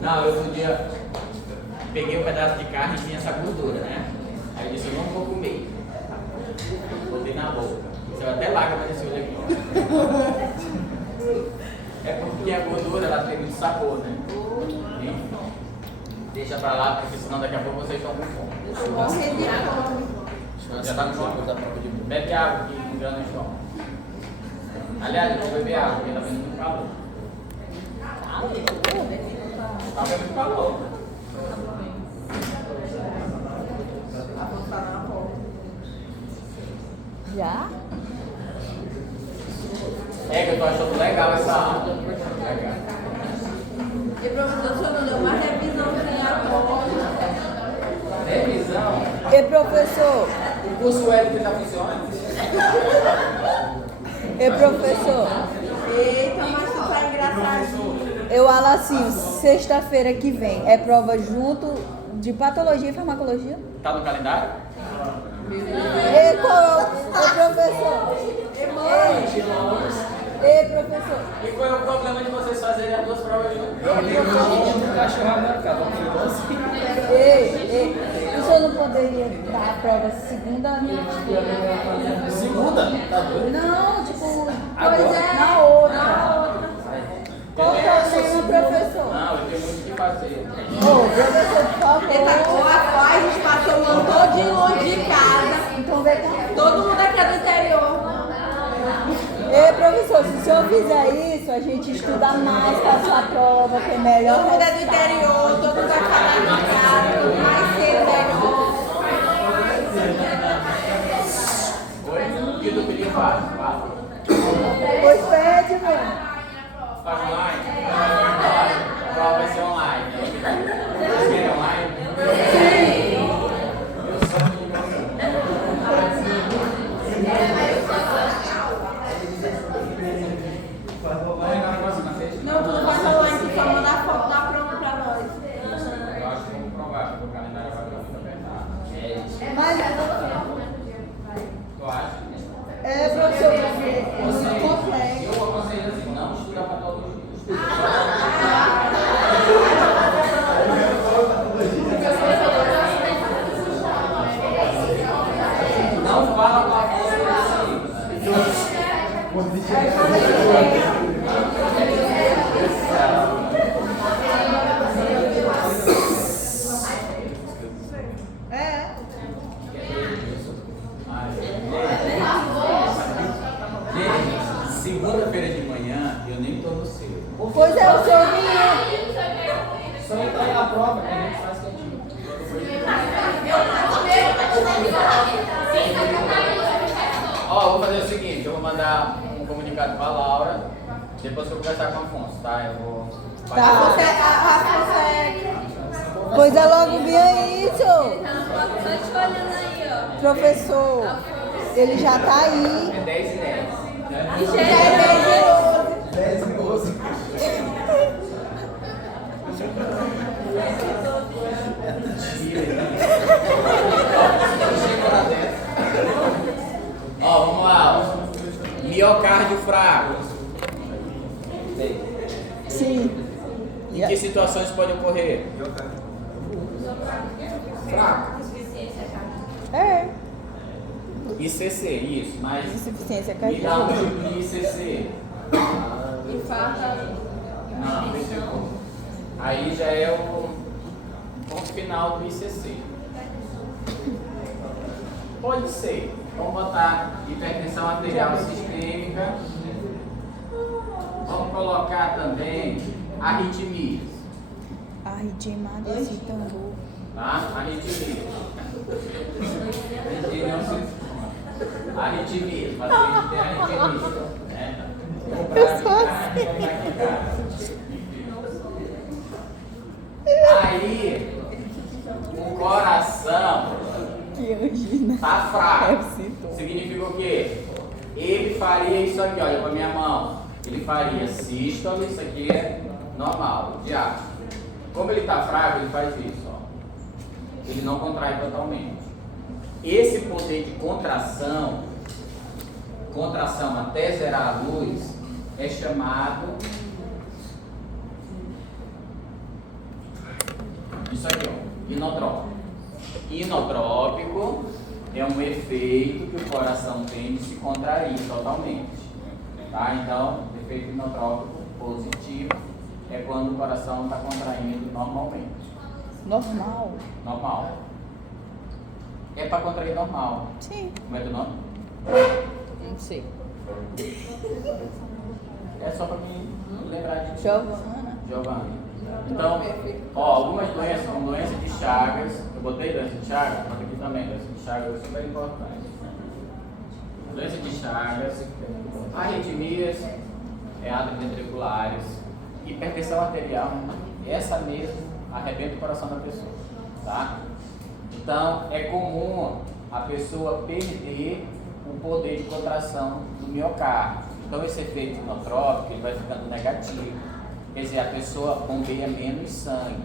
Não, eu um dia peguei um pedaço de carne e tinha essa gordura, né? Aí eu disse, eu não vou comer. Botei na boca. Você até larga, mas esse olho aqui, ó. É porque a gordura, ela tem muito sabor, né? Deixa pra lá, porque senão daqui a pouco vocês estão com fome. Já tá com fome, bebe água que engana o estômago. Aliás, eu vou beber água, porque tá fazendo muito calor. Tá fazendo calor. Já? É que eu tô achando legal essa aula. Legal. E professor, o senhor não deu uma revisãozinha à Revisão. E professor? O curso L já funciona? E professor? Eita, mas tu tá engraçadinho. Eu Alacinho, sexta-feira que vem é prova junto de patologia e farmacologia? Tá no calendário? E qual é o professor? Ei, professor. E qual é o problema de vocês fazerem as duas provas juntas? Ei, o senhor não poderia dar a prova segunda? Segunda? Tá doido? Não, tipo, Agora? pois é, na outra. Qual o problema, professor? Não, eu tenho muito o que fazer. Ô, professor, por favor. A gente passou o ano todinho longe de casa. Então vem cá. Todo mundo aqui é do interior. Ei, professor, se o senhor fizer isso, a gente estuda mais para a sua prova, que é melhor. Todo mundo é do interior, todo mundo vai ficar na casa, quanto mais cedo melhor. Oi? E do pedido fácil? Fala. Pois pede, mano. Faz online? A prova vai ser online. Vocês querem online? Sim. Eu sou de Não, tu não vai falar em tu só mandar foto da prova pra nós. Eu acho que vamos provar, porque o calendário vai ficar muito apertado. Mas, Tu acha? professor, é muito complexo. Eu aconselho assim, não estuda patologia. Não fala com a voz segunda-feira de manhã, eu nem tô no seu. Pois é, o senhor vinha. Só entrar na prova, que a gente faz quietinho. Ó, vou fazer o seguinte, eu vou mandar um comunicado pra Laura, depois que eu conversar com o Afonso, tá? Eu vou... Tá. Pois é, logo vi isso. Só te olhando aí, ó. Professor, ele já tá aí. É 10 e 10. Né? Já é 10 e 12. 10 e 12. Ó, vamos lá. Ó. Miocárdio fraco. Sim. Em que situações pode ocorrer? Fraco. É. ICC, isso, mas Insuficiência me dá um cardíaca. tipo de ICC. Não, aí já é o ponto final do ICC. Pode ser. Vamos botar hipertensão arterial sistêmica. Vamos colocar também arritmias. Arritmia desse tambor. Tá? Arritmia. Arritmia. O paciente tem arritmia. Né? Aí, o coração Que angina. tá fraco. É sintoma. Significa o quê? Ele faria isso aqui, olha pra minha mão. Ele faria sístole, isso aqui é normal, diástole. Como ele tá fraco, ele faz isso, ó. Ele não contrai totalmente. Esse poder de contração até zerar a luz, é chamado isso aqui, ó, inotrópico. Inotrópico é um efeito que o coração tem de se contrair totalmente. Tá? Então, efeito inotrópico positivo é quando o coração está contraindo normalmente. Normal. Normal. É para contrair normal. Sim. Como é teu nome? Não sei. É só para mim lembrar de ti. Giovana. Então, ó, algumas doenças, como doença de Chagas, eu botei doença de Chagas, bota aqui também, doença de Chagas é super importante. Doença de Chagas, arritmias atrioventriculares, hipertensão arterial, essa mesmo arrebenta o coração da pessoa, tá? Então, é comum a pessoa perder o poder de contração do miocárdio. Então, esse efeito inotrópico ele vai ficando negativo. Quer dizer, a pessoa bombeia menos sangue.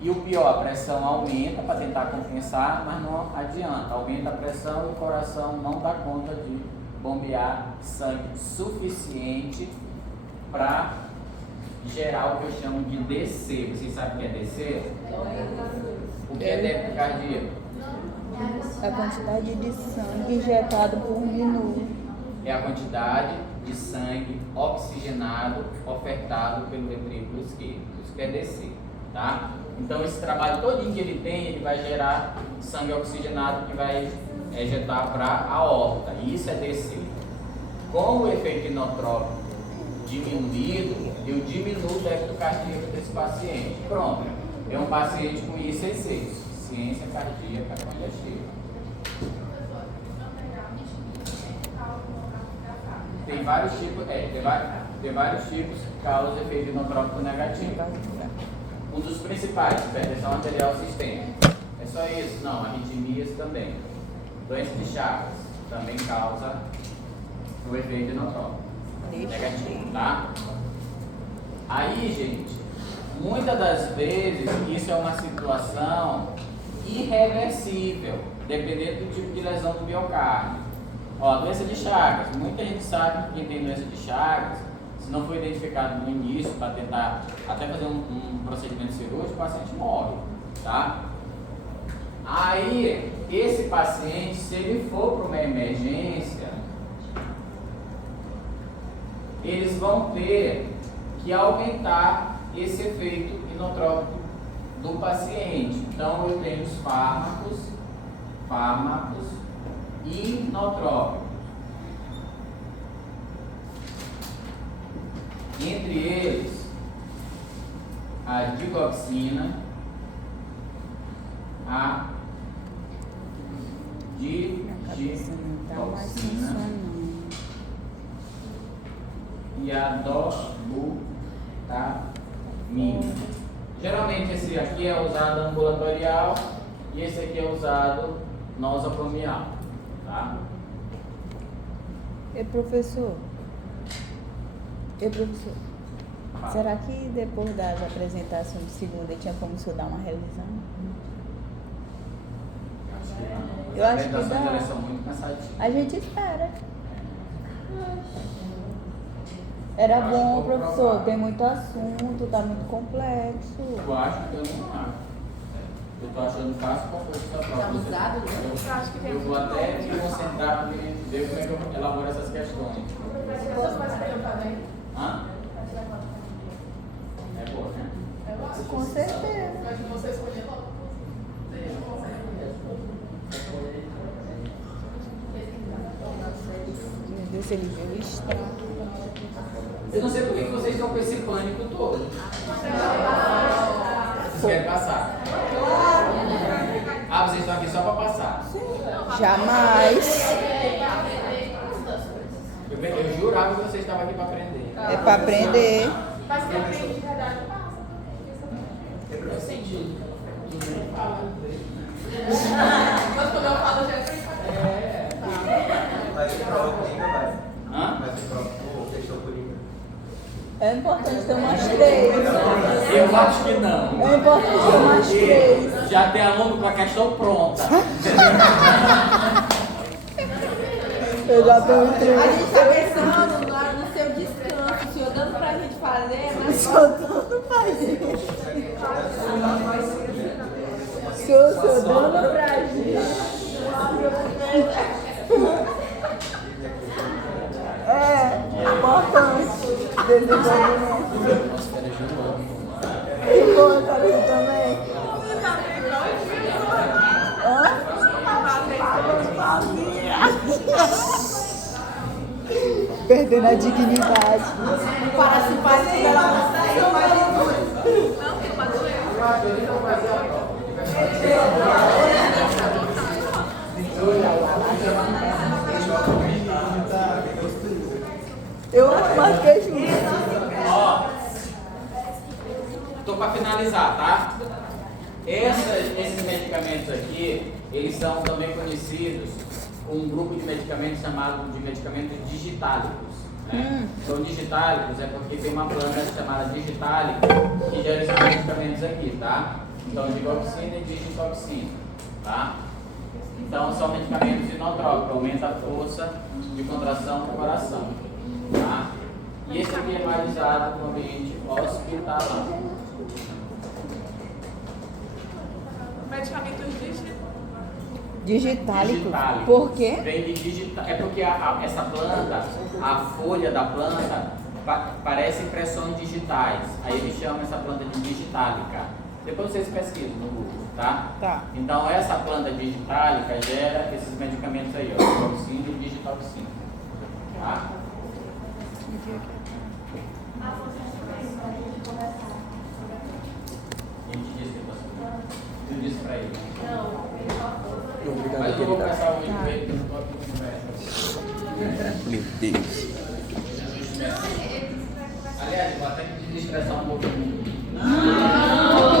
E o pior, a pressão aumenta para tentar compensar, mas não adianta. Aumenta a pressão e o coração não dá conta de bombear sangue suficiente para gerar o que eu chamo de DC. Vocês sabem o que é DC? O que é débito cardíaco? A quantidade de sangue injetado por minuto. É a quantidade de sangue oxigenado ofertado pelo ventrículo esquerdo. Isso quer descer, tá? Então esse trabalho todinho que ele tem, ele vai gerar sangue oxigenado que vai ejetar para a aorta. E isso é descer. Com o efeito inotrópico diminuído, eu diminuo o débito cardíaco desse paciente. Pronto. É um paciente com ICC, insuficiência cardíaca congestiva. Tem vários tipos, tem vários tipos que causam efeito inotrópico negativo. Um dos principais, hipertensão arterial sistêmica. É só isso? Não, arritmias também. Doença de Chagas também causa o efeito inotrópico negativo, tá? Aí, gente, muitas das vezes isso é uma situação irreversível, dependendo do tipo de lesão do miocárdio. Ó, doença de Chagas. Muita gente sabe que quem tem doença de Chagas, se não for identificado no início, para tentar até fazer um procedimento cirúrgico, o paciente morre, tá? Aí, esse paciente, se ele for para uma emergência, eles vão ter que aumentar esse efeito inotrópico do paciente. Então, eu tenho os fármacos inotrópicos. Entre eles, a digoxina, a digoxina e a dobutamina. Geralmente esse aqui é usado ambulatorial e esse aqui é usado nosocomial, tá? Professor, será que depois das apresentações de segunda tinha como o senhor dar uma revisão? Eu acho que As dá. apresentações são muito cansativas. A gente espera. Era bom, professor, tem muito assunto, tá muito complexo. Eu acho que eu não acho. Eu tô achando fácil qual foi essa prova. Eu vou até me concentrar para ver como é que eu elaboro essas questões. Hã? É boa, né? Com certeza. Mas você escolher logo. Meu Deus, ele viu o estrago. Eu não sei por que vocês estão com esse pânico todo. Vocês querem passar? Ah, vocês estão aqui só para passar. Jamais. Eu jurava que vocês estavam aqui para aprender. É pra aprender. Mas quem aprende de verdade passa. Eu senti. Mas quando eu falo, já aprendi. Vai ter prova coringa, vai. Hã? Vai ter prova texto coringa. É importante ter umas 3. Eu acho que não. É importante ter umas 3. Já tem aluno com a questão pronta. Eu já tô em 3. A gente tá pensando no seu descanso, o senhor dando pra gente fazer, mas Só dando pra gente. Só dando pra gente. É importante. Desenvolvimento. Ficou, Carlinhos, também? Hã? Perdendo a dignidade. participar de pela Não, tem uma doença. Eu marquei junto. Ó, tô para finalizar, tá? Esses medicamentos aqui, eles são também conhecidos com um grupo de medicamentos chamado de medicamentos digitálicos. Né? São digitálicos é porque tem uma planta chamada digitálica que gera esses medicamentos aqui, tá? Então, digoxina e digitoxina, tá? Então, são medicamentos inotrópicos, aumenta a força de contração do coração, tá? E esse aqui é mais usado no ambiente hospitalar. Medicamentos digitálicos. Digitálico. Por quê? Vem de digital. É porque essa planta, a folha da planta, parece impressões digitais. Aí eles chamam essa planta de digitálica. Depois vocês pesquisam no Google, tá? Tá. Então essa planta digitálica gera esses medicamentos aí, ó, digoxina e digitoxina. Tá? Quem te disse que você disse pra ele? Mas eu vou passar o vídeo pra ele que eu não tô aqui com conversa. Meu Deus. Aliás, vou até pedir expressão um pouquinho. Não!